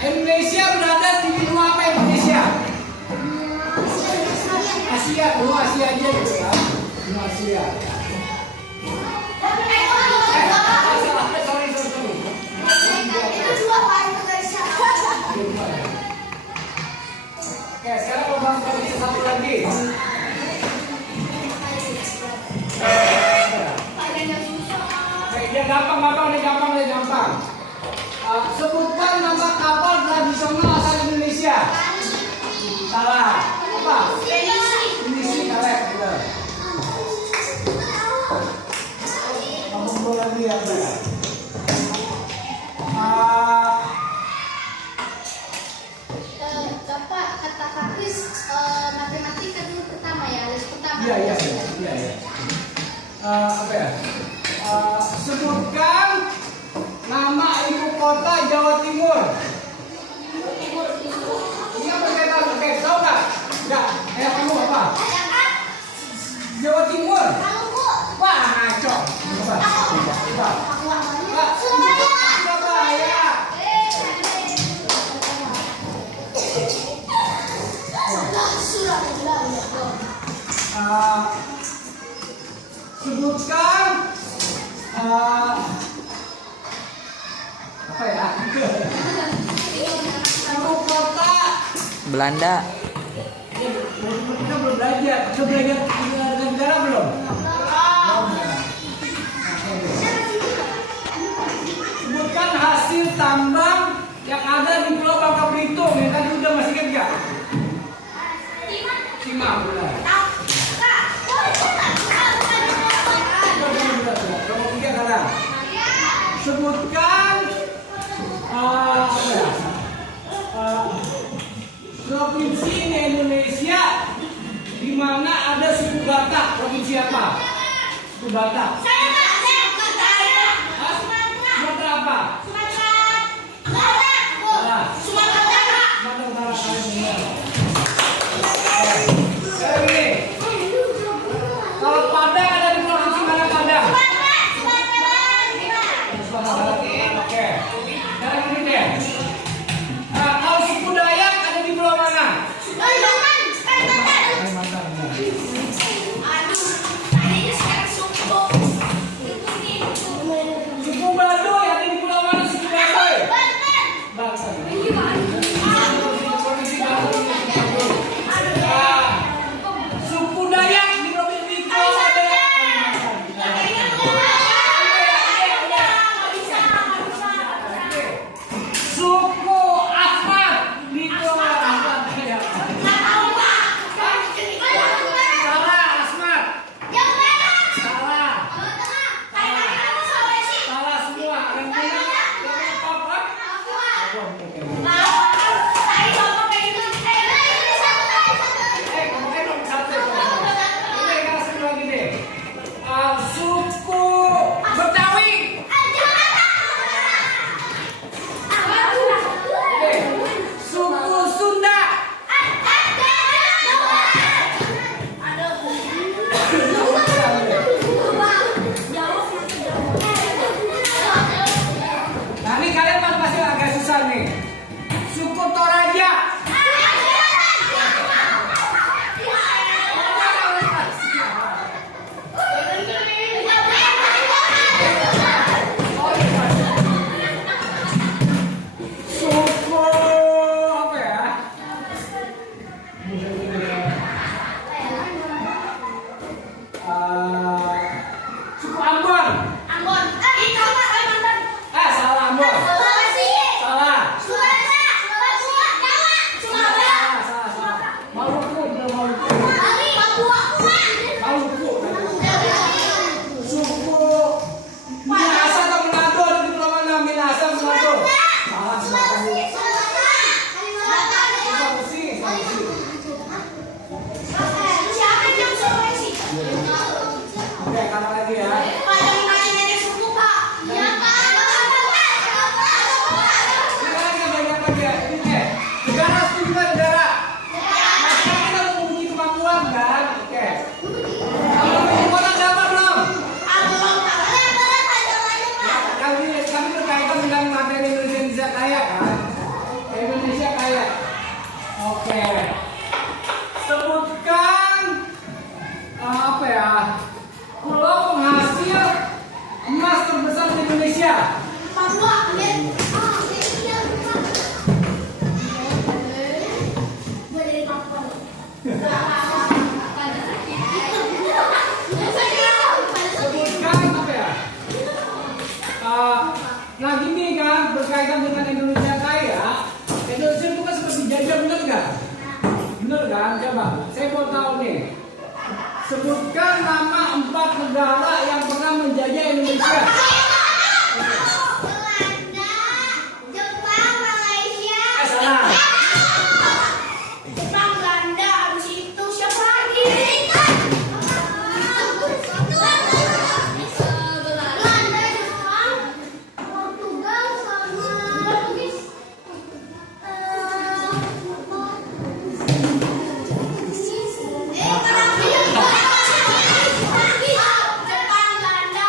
Indonesia berada di benua apa Indonesia? Asia, benua Asia aja gitu kan? Benua Asia. Sorry. Oke, sekarang mau bahas satu lagi. Dia gampang. Sebutkan nama kapal tradisional asal Indonesia. Salah. Apa? Indonesia correct. Ngomong lagi ya, Bapak kata Kakris matematika dulu pertama ya, les pertama. Iya. Apa ya? Sebutkan nama ibu kota Jawa Timur. Iya berkaitan, oke, tahu nggak? Nggak, kamu apa? Jawa Timur. Wah, ngaco. Coba. Surabaya. Sebutkan apa ya? Ibu kota Belanda. Kita belum belajar. Kita belajar negara belum? Sebutkan hasil tambang yang ada di Pulau Bangka Belitung. Yang tadi udah masih ingat nggak? Timah, benar. Sebutkan provinsi di Indonesia di mana ada suku Batak. Provinsi apa? Suku Batak. Sumatera apa? Sumatera Utara. Sekarang ini, kalau Padang ada di provinsi mana Padang? Oke. Sekarang ini deh. Kalau suku Dayak ada di pulau mana? Kalimantan. Suku Baduy ada di pulau mana? Suku Baduy. Banten. Provinsi Banten. ya? Pulau penghasil emas terbesar di Indonesia. Papua. Gue dari Papua. Sebutkan apa ya? Nah gini kan berkaitan dengan Indonesia kaya. Indonesia itu kan seperti jajah, bener nggak? Bener kan? Coba saya mau tahu nih. Sebutkan nama 4 negara yang pernah menjajah Indonesia. Belanda, Jepang, Malaysia. Salah. Jepang, Belanda, habis itu siapa lagi? Belanda, Jepang, Portugal sama Portugis. Jepang, Belanda,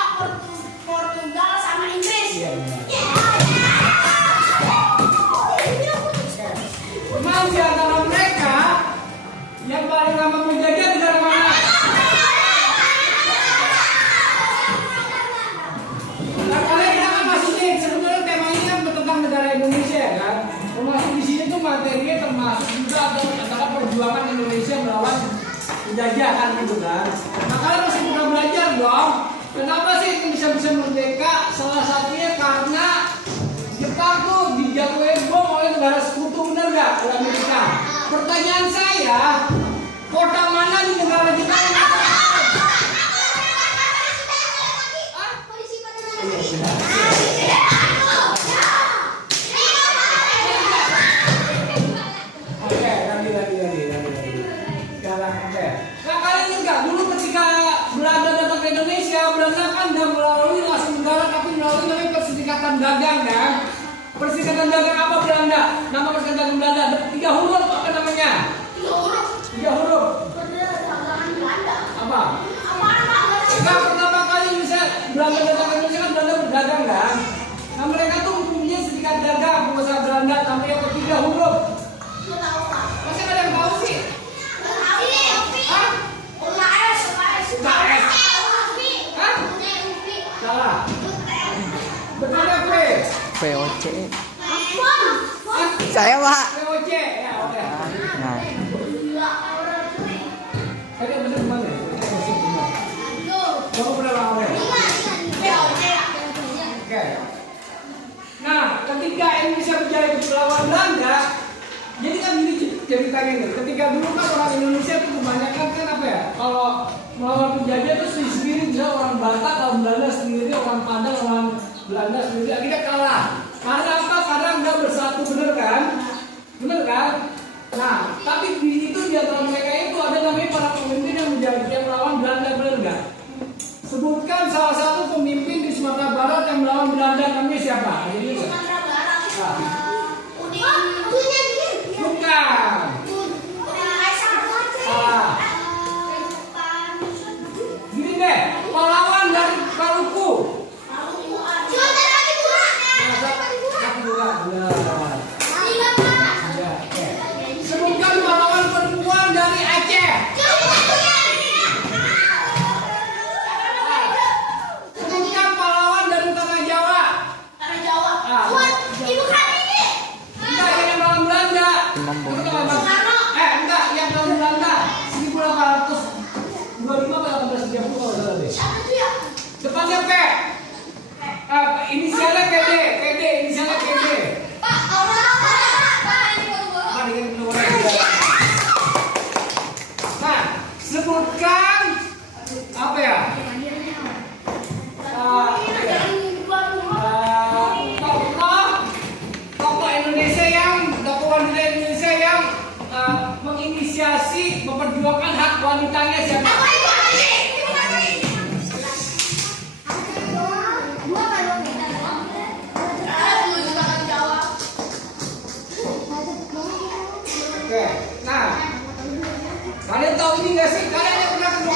Portugal sama Inggris. Memang di antara mereka yang paling lama menjajah negara mana? Nah, kalian kan masih nih, sebenarnya tema ini kan tentang negara Indonesia ya kan. Termasuk di sini tuh materinya termasuk juga antara perjuangan Indonesia melawan penjajahan gitu kan. Nah kalian masih pernah belajar dong. Kenapa sih itu bisa merdeka? Salah satunya karena Jepang tuh dijatuhin bom oleh negara sekutu, benar nggak? Oleh Amerika. Pertanyaan saya, kota mana di negara Jepang? Oke, lagi. Sekarang oke. Nah kalian enggak dulu ketika Belanda datang ke Indonesia, Belanda kan nggak melalui langsung negara, tapi melalui namanya perserikatan dagang kan? Perserikatan dagang apa Belanda? Nama perserikatan Belanda ada 3 huruf, apa namanya? 3 huruf. Apa? Nah, pertama kali Indonesia Belanda datang ke Indonesia kan Belanda berdagang kan? Nah mereka tuh mempunyai serikat dagang pengusaha Belanda sampai yang ketiga huruf. Masih ada yang tahu sih? Hah? Salah. Betulnya P. VOC. Saya Pak. POC ya oke. Nah, Tadi bener gimana? Kamu pernah lawan? Oke. Nah, ketika Indonesia berjaya melawan Belanda, jadi kan gini ceritanya nih. Ketika dulu kan orang Indonesia itu kebanyakan kan apa ya? Kalau melawan penjajah itu sendiri bisa orang Batak, orang Belanda sendiri, orang Padang, orang Belanda sendiri. Akhirnya kalah. Karena apa? Karena nggak bersatu, bener kan? Bener kan? Nah, tapi di itu di antara mereka itu ada namanya para pemimpin yang menjajah melawan Belanda, bener nggak? Sebutkan salah satu pemimpin di Sumatera Barat yang melawan Belanda, namanya siapa? Ini bukan. Salah. Gini deh, pahlawan dari Maluku. Sebutkan pahlawan perempuan dari Aceh. Sebutkan pahlawan dari Tanah Jawa. Enggak, yang melawan Belanda. Imam Bonjol. Enggak, yang melawan Belanda 1825 atau 1830 kalau salah deh. Depannya P. Inisialnya PD, inisialnya PD. Nah, sebutkan apa ya? Tokoh Indonesia tokoh wanita Indonesia yang menginisiasi memperjuangkan hak wanitanya siapa? Oke, nah kalian tahu ini nggak sih? Kalian yang pernah ke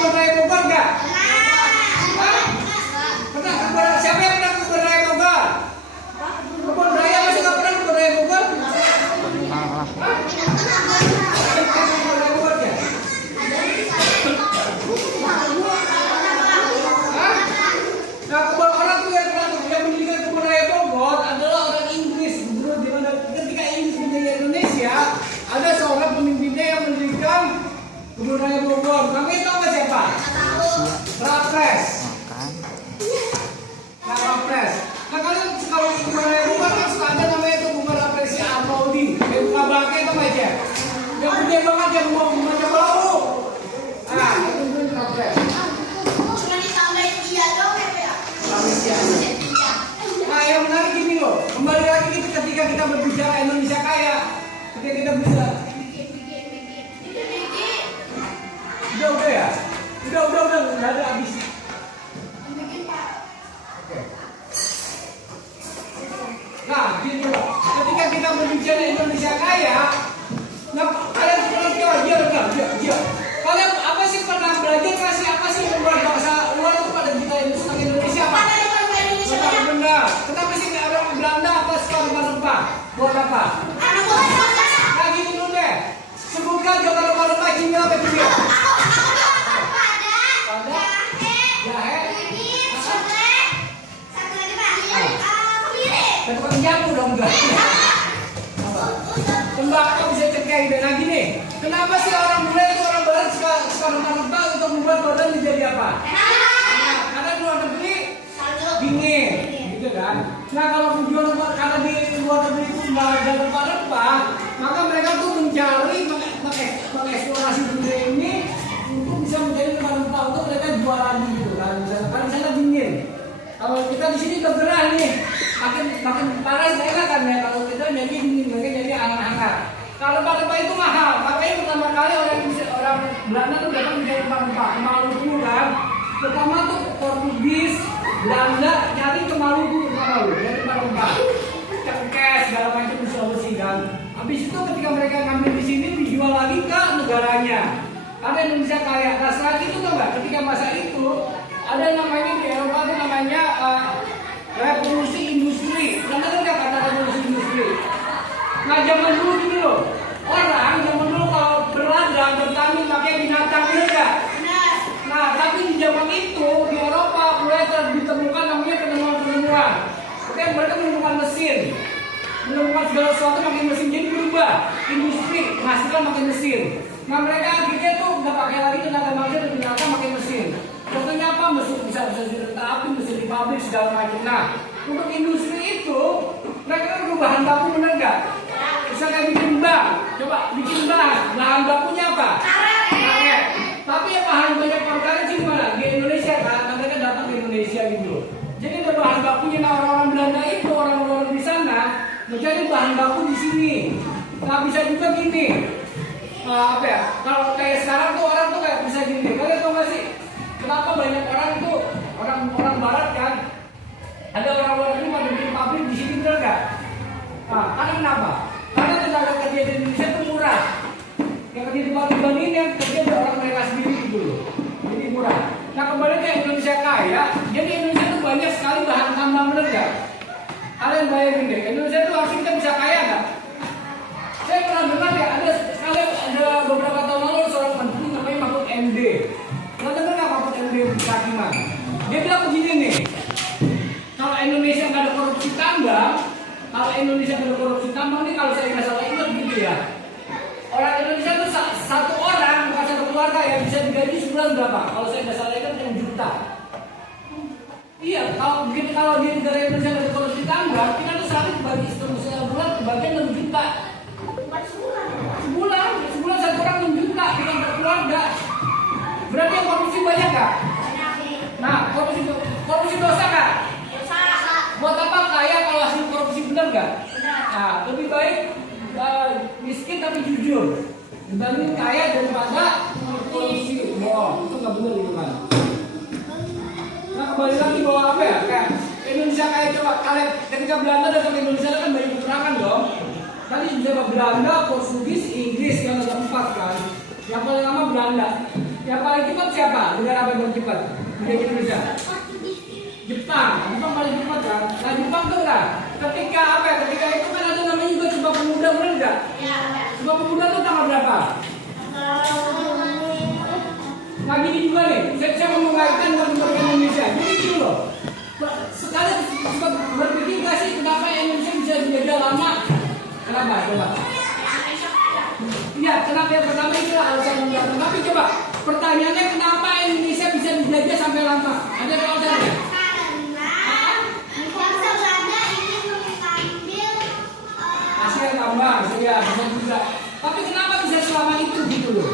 nggak ada habis. Nah, gitu. Ketika kita berbicara Indonesia kaya, nah kalian pernah dia. Kalian apa sih pernah belajar kasih apa sih membuat bangsa luar itu pada kita Indonesia? Benar. Kenapa sih orang Belanda apa sekarang rempah? Buat apa? Nah gini dulu deh. Sebutkan coba rempah Cina apa itu dia? Pada jahe. Tempat jamu dong enggak? Tembakau bisa cegah ide lagi nih. Kenapa sih orang bule itu orang barat sekarang rempah untuk membuat badan menjadi apa? Karena di luar negeri dingin, gitu kan? Nah kalau tujuan karena di luar negeri itu nggak ada rempah-rempah, maka mereka tuh mencari mengeksplorasi dunia ini untuk bisa menjadi rempah-rempah untuk mereka jual lagi gitu kan? Misalnya di sana dingin. Kalau kita di sini udah gerah nih, makin panas mereka kan ya. Kalau kita jadi dingin, mereka jadi hangat-hangat. Kalau rempah-rempah itu mahal, makanya pertama kali orang Belanda tuh datang menjadi rempah-rempah, Maluku kan. Pertama tuh Portugis, Belanda nyari ke Maluku, dari rempah-rempah, cengkeh segala macam di Sulawesi kan. Habis itu ketika mereka ngambil di sini dijual lagi ke negaranya. Karena Indonesia kaya. Nah setelah itu tuh nggak, ketika masa itu ada namanya di Eropa itu namanya revolusi industri. Karena kan nggak kata revolusi industri. Nah zaman dulu gini loh, orang zaman dulu kalau berladang bertani pakai binatang enggak. Nah tapi di zaman itu di Eropa mulai ditemukan namanya penemuan-penemuan. Oke, mereka menemukan mesin, menemukan segala sesuatu pakai mesin, jadi berubah industri menghasilkan pakai mesin. Nah mereka akhirnya tuh nggak pakai lagi tenaga manusia dan binatang, pakai mesin. Contohnya apa? Mesin bisa kereta api, mesin di pabrik segala macam. Nah untuk industri itu mereka kan perlu bahan baku, bener nggak? Misalnya bikin bank, coba bikin bank, bahan bakunya apa? Karet. Tapi yang bahan banyak perkara sih mana? Di Indonesia kan, mereka datang ke Indonesia gitu. Jadi ada bahan bakunya. Nah orang-orang Belanda itu, orang-orang di sana mencari bahan baku di sini. Nah bisa juga gini, apa ya? Kalau kayak sekarang tuh orang tuh kayak bisa gini. Kalian tahu nggak sih? Kenapa banyak orang tuh orang Barat kan? Ada orang-orang itu pada bikin pabrik di sini, benar nggak? Nah, karena kenapa? Karena tenaga kerja di Indonesia itu murah. Yang kerja di pabrik ini yang kerja di orang mereka sendiri gitu loh. Jadi murah. Nah kembali ke Indonesia kaya, jadi Indonesia itu banyak sekali bahan tambang, benar nggak? Kalian bayangin deh, Indonesia itu harusnya kita bisa kaya nggak? Saya pernah dengar ya, ada beberapa tahun lalu seorang menteri namanya Mahfud MD. Pernah dengar nggak Mahfud MD Hakiman? Dia bilang begini nih, kalau Indonesia nggak ada korupsi tambang, nih kalau saya nggak salah ingat gitu ya, orang Indonesia itu satu orang bukan satu keluarga ya bisa digaji sebulan berapa? Kalau saya nggak salah ingat 6 juta. Iya, kalau di negara Indonesia nggak ada korupsi tambang, kita tuh sehari bagi sebulan kebagian 6 juta. Sebulan satu orang 6 juta dengan berkeluarga. Berarti yang korupsi banyak nggak? Nah, korupsi dosa nggak? Buat apa kaya kalau hasil korupsi benar nggak? Nah, lebih baik miskin tapi jujur dibanding kaya daripada korupsi bohong. Itu nggak benar gitu kan? Nah kembali lagi bahwa apa ya? Kayak Indonesia kaya, coba kalian ketika Belanda datang ke Indonesia kan banyak peperangan dong. Tadi juga Belanda, Portugis, Inggris yang ada 4 kan. Yang paling lama Belanda. Yang paling cepat siapa? Negara apa yang paling cepat? Negara Indonesia. Jepang paling cepat kan. Nah Jepang tuh kan ketika apa ya? Ketika itu kan ada namanya juga Sumpah Pemuda, benar nggak? Sumpah Pemuda tuh tanggal berapa? Nah gini juga nih, saya mau mengaitkan dengan Indonesia. Jadi gini loh, sekali berpikir nggak sih kenapa Indonesia bisa dijajah lama? Kenapa? Coba. Iya, kenapa yang pertama itu alasan yang pertama. Tapi coba pertanyaannya kenapa Indonesia bisa dijajah sampai lama? Ada alasannya? Hasil tambang, ya bisa juga. Tapi kenapa bisa selama itu gitu loh?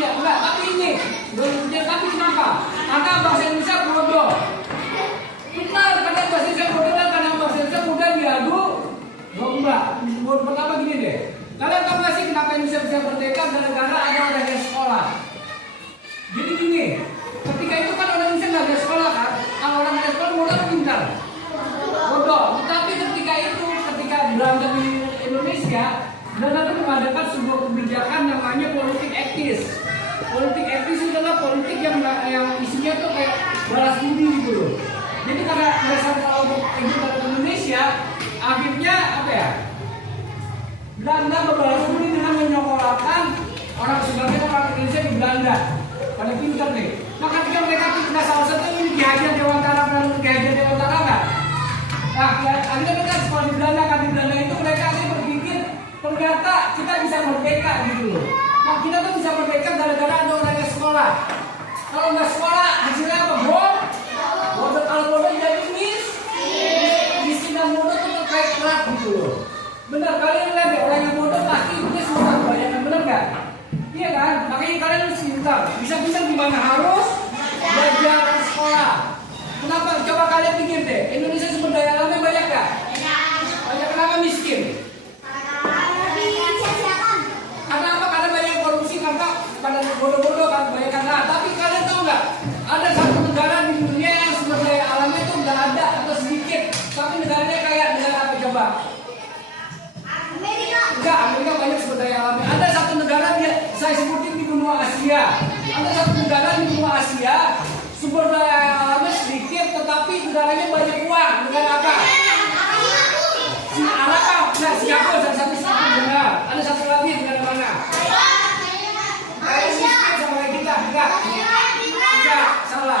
Iya, enggak, tapi ini tapi kenapa? Karena bahasa Indonesia bodoh. Benar, karena bahasa Indonesia bodoh dan karena bahasa Indonesia mudah diadu domba. Pertama gini deh, kalian tahu nggak sih kenapa Indonesia Anda membalas budi dengan menyokolahkan orang sebagian orang Indonesia di Belanda. Pada pintar nih. Maka ketika mereka pindah salah satu ini Ki Hajar Dewantara dan Ki Hajar Dewantara kan? Nah, Anda dengar sekolah di Belanda kan, di Belanda itu mereka akan berpikir ternyata kita bisa merdeka gitu loh. Nah, kita tuh bisa merdeka gara-gara ada orang yang sekolah. Kalau nggak sekolah hasilnya apa? Bodoh. Kalau bodoh jadi miskin dan bodoh itu terkait erat gitu loh. Benar, kalian lihat ya, orang yang bodoh pasti punya susah kebanyakan, benar nggak? Iya kan? Makanya kalian harus pintar. Bisa pintar di mana? Harus belajar sekolah. Kenapa? Coba kalian pikir deh. Indonesia sumber daya alamnya banyak nggak? Banyak. Kenapa miskin? Karena apa? Karena banyak korupsi, karena pada bodoh-bodoh kan banyak kan. Nah, tapi kalian tahu nggak? Ada satu negara di dunia yang sumber daya alamnya itu nggak ada atau sedikit, tapi negaranya kayak negara apa coba? Enggak, Amerika banyak sumber daya alamnya. Ada satu negara saya sebutin di benua Asia. Ada satu negara di benua Asia sumber daya alamnya sedikit, tetapi negaranya banyak uang. Negara apa? Arab. Nah, Singapura salah satu negara. Ada satu lagi negara mana? Kayak miskin sama kayak kita, enggak? Enggak, salah.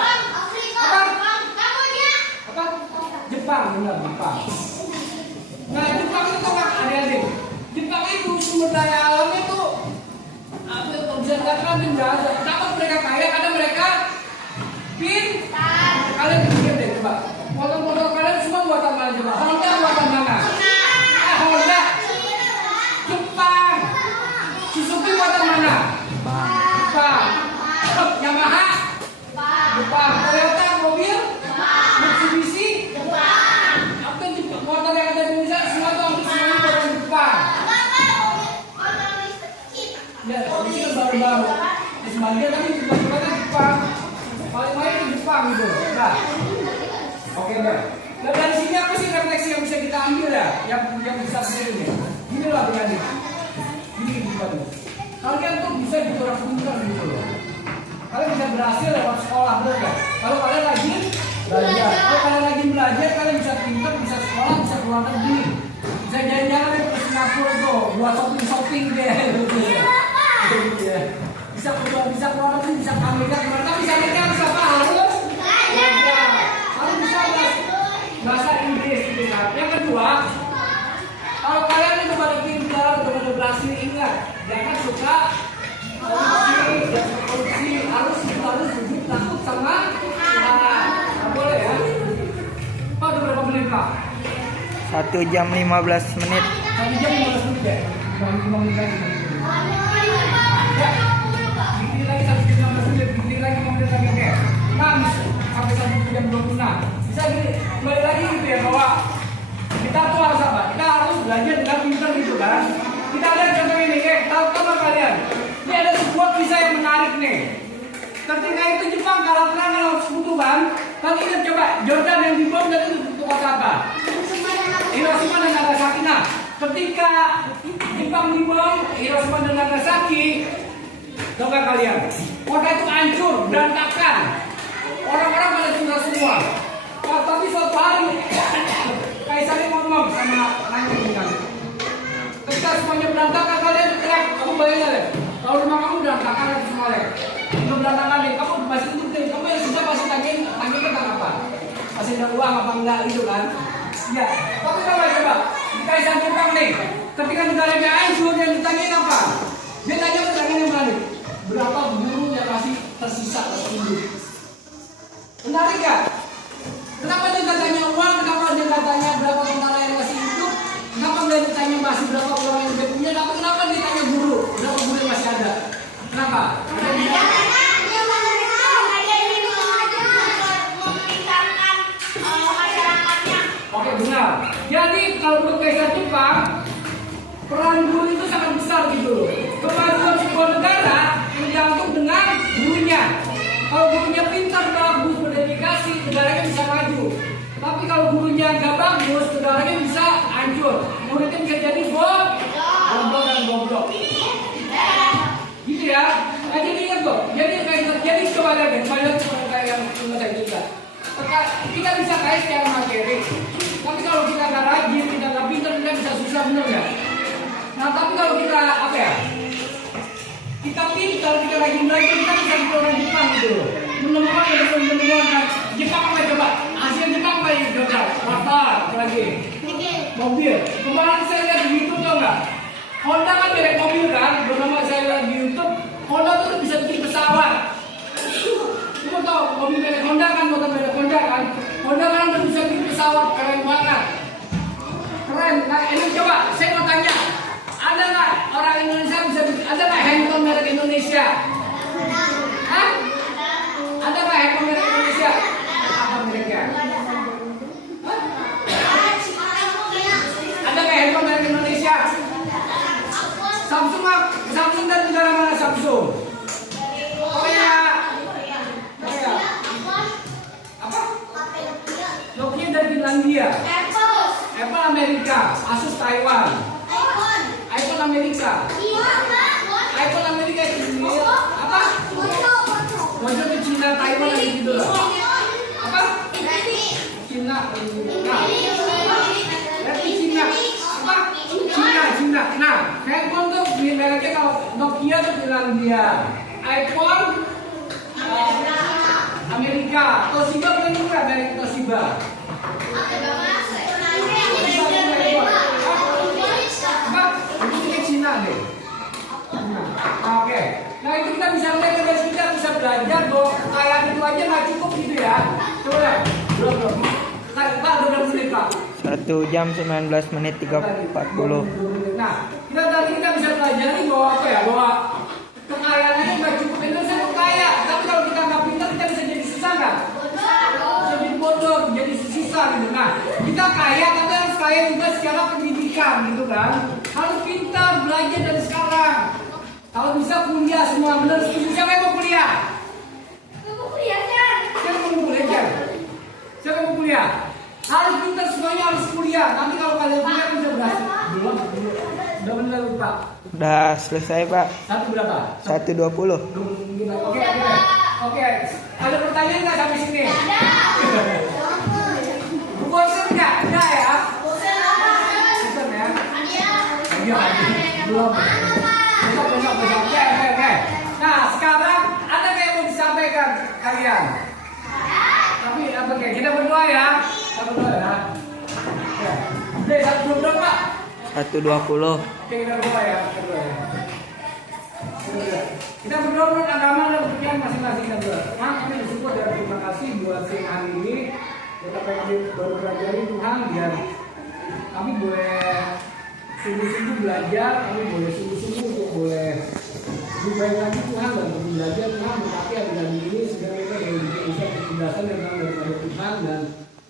Apa? Jepang, benar, Jepang. Nah, Jepang itu kan adik-adik. Jepang itu sumber daya alamnya tuh apa itu bisa dikatakan tidak ada. Kenapa mereka kaya? Karena mereka pintar. Kalian pikir deh coba. Motor-motor kalian semua buatan mana coba? Honda buatan mana? Honda. Jepang. Suzuki buatan mana? Jepang. Yamaha. Jepang. Toyota mobil. Mitsubishi. Apa yang Jepang? Motor yang ada di Indonesia semua tuh semuanya buatan Jepang. Ya, ini kan baru-baru. Sebagian tapi juga Jepang. Paling-paling di Jepang gitu. Nah, oke deh. Nah, dari sini apa sih refleksi yang bisa kita ambil ya? Yang bisa begini. Gini lah begini. Gini begini. Kalian tuh bisa gitu orang pintar gitu loh. Kalian bisa berhasil lewat sekolah, betul nggak? Kalau kalian rajin belajar, kalau kalian rajin belajar, kalian bisa pintar, bisa sekolah, bisa keluar negeri, bisa jalan-jalan ke Singapura tuh, buat shopping deh, gitu ya. Bisa keluar negeri, bisa ke Amerika, tapi bisa Amerika harus apa? Harus belajar, harus bisa bahasa Inggris gitu kan. Yang kedua, kalau kalian itu pada pintar, benar-benar berhasil, ingat, jangan suka korupsi, harus sujud takut sama Tuhan. Nggak boleh ya. Pak udah berapa menit Pak? 1 jam 15 menit. 1 jam 15 menit ya? 5 menit lagi. Ya, bikin lagi 1 jam 15 menit, bikin lagi 5 menit lagi, oke? Nah, sampai 1 jam 26. Bisa gini, kembali lagi gitu ya, bahwa kita tuh harus apa? Kita harus belajar dengan pintar gitu kan? Kita lihat contoh ini, tahu kalian? Ini ada sebuah kisah yang menarik nih. Ketika itu Jepang kalah perang lawan sekutu kan? Kalian ingat coba, Jordan yang dibom dan itu bentuk kota apa? Hiroshima dan Nagasaki. Nah, ketika Jepang dibom Hiroshima dan Nagasaki, tahu nggak kalian? Kota itu hancur, berantakan. Orang-orang pada tinggal semua. Nah, tapi suatu hari Kaisarnya ngomong sama anaknya kan. Ketika semuanya berantakan, kalian teriak, kamu bayangin deh. Kalau rumah kamu berantakan atau semua deh. Belum berantakan nih, kamu masih penting. Kamu yang sudah pasti tanya tentang apa? Masih ada uang apa enggak gitu kan? Ya, tapi coba Kaisar Jepang nih, ketika negaranya hancur, yang ditanyain apa? Dia tanya pertanyaan yang menarik. Berapa guru yang masih tersisa hidup? Menarik gak? Kenapa dia nggak tanya uang? Kenapa dia nggak tanya berapa tentara yang masih hidup? Kenapa dia ditanya masih berapa uang yang dia punya? Tapi kenapa dia tanya guru? Berapa guru yang masih ada? Kenapa? Oke, benar. Jadi kalau untuk Kaisar Jepang, peran guru itu sangat besar gitu loh. Kemajuan sebuah negara tergantung dengan gurunya. Kalau gurunya pintar, bagus, berdedikasi, negaranya bisa maju. Tapi kalau gurunya nggak bagus, negaranya bisa hancur. Muridnya bisa jadi goblok dan goblok. Gitu ya. Nah, jadi ingat kok. Jadi coba lihat kayak yang saya juga. Kita bisa kaya secara materi. Tapi kalau kita nggak rajin, kita nggak pintar, kita bisa susah, benar nggak? Nah, tapi kalau kita apa ya? Kita pintar, kita rajin belajar, kita bisa jadi orang Jepang gitu. Menemukan Jepang apa coba? Asia Jepang apa yang gagal? Motor, apalagi mobil. Kemarin saya lihat di YouTube tau nggak? Honda kan merek mobil kan? Bernama saya lihat di YouTube, Honda tuh bisa bikin pesawat. Kamu tahu mobil merek Honda kan, motor merek Honda kan? Honda kan udah bisa bikin pesawat, keren banget. Keren. Nah, ini coba saya mau tanya, ada nggak orang Indonesia bisa bikin? Ada nggak handphone merek Indonesia? Hah? Ada nggak handphone merek Indonesia? Apa mereknya? Hah? Ada nggak handphone merek Indonesia? Samsung dan negara mana Samsung? Korea. Apa? Nokia dari Finlandia. Apple Amerika. Asus Taiwan. iPhone Amerika. iPhone Amerika itu apa? Mojo ke Cina, Taiwan lagi gitu lah. Apa? Cina. Nah, berarti Cina. Apa? Cina. Nah, handphone tuh mereknya kalau Nokia tuh Finlandia. iPhone Amerika. Toshiba paling murah dari Toshiba. Apa? Itu ke Cina deh. Oke. Nah itu kita bisa lihat dari kita bisa belajar bahwa kekayaan itu aja nggak cukup gitu ya. Coba deh. Belum. Pak, udah menit Pak. 1 jam 19 menit 40. Nah, kita bisa pelajari bahwa apa ya, bahwa kekayaan itu nggak cukup. Indonesia itu kaya, tapi kalau kita nggak pintar kita bisa jadi susah kan? Jadi bodoh, jadi susah gitu. Nah, kita kaya tapi harus kaya juga secara pendidikan gitu kan? Harus pintar belajar dari sekarang. Kalau bisa kuliah semua benar. Siapa yang mau kuliah? Siapa yang mau kuliah? Siapa yang mau kuliah? Harus pintar semuanya, harus kuliah. Nanti kalau kalian kuliah bisa berhasil. Belum. Udah benar lupa. Udah selesai, Pak. Satu berapa? 1.20. Oke. Ada pertanyaan nggak sampai sini? Bosan nggak? Nggak ya? Bosan ya? Iya. Belum. Besok. Oke. Nah, sekarang ada nggak yang mau disampaikan kalian? Tapi apa kayak kita berdoa ya? Kita berdoa ya. Oke. Satu berdoa Pak. 1.20. Oke, kita berdoa ya. Kita berdoa menurut agama dan kepercayaan masing-masing dan berdoa. Tuhan, kami bersyukur dan terima kasih buat siang hari ini. Kita kami baru pelajari Tuhan biar kami boleh sungguh-sungguh belajar, kami boleh sungguh-sungguh untuk boleh lebih baik lagi Tuhan dan untuk belajar Tuhan berkati adik-adik ini sehingga mereka boleh bisa kecerdasan yang datang daripada Tuhan dan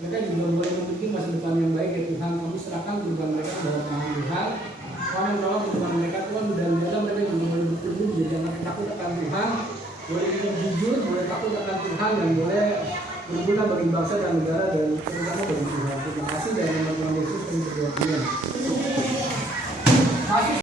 mereka juga boleh memiliki masa depan yang baik ya Tuhan. Kami serahkan kehidupan mereka kepada Tuhan. Tuhan yang tolong kehidupan mereka Tuhan dan dalam mereka juga boleh bertumbuh menjadi anak takut akan Tuhan, boleh juga jujur, boleh takut akan Tuhan dan boleh berguna bagi bangsa dan negara dan terutama bagi Tuhan. Terima kasih dan nama Tuhan Yesus kami berdoa. Amin.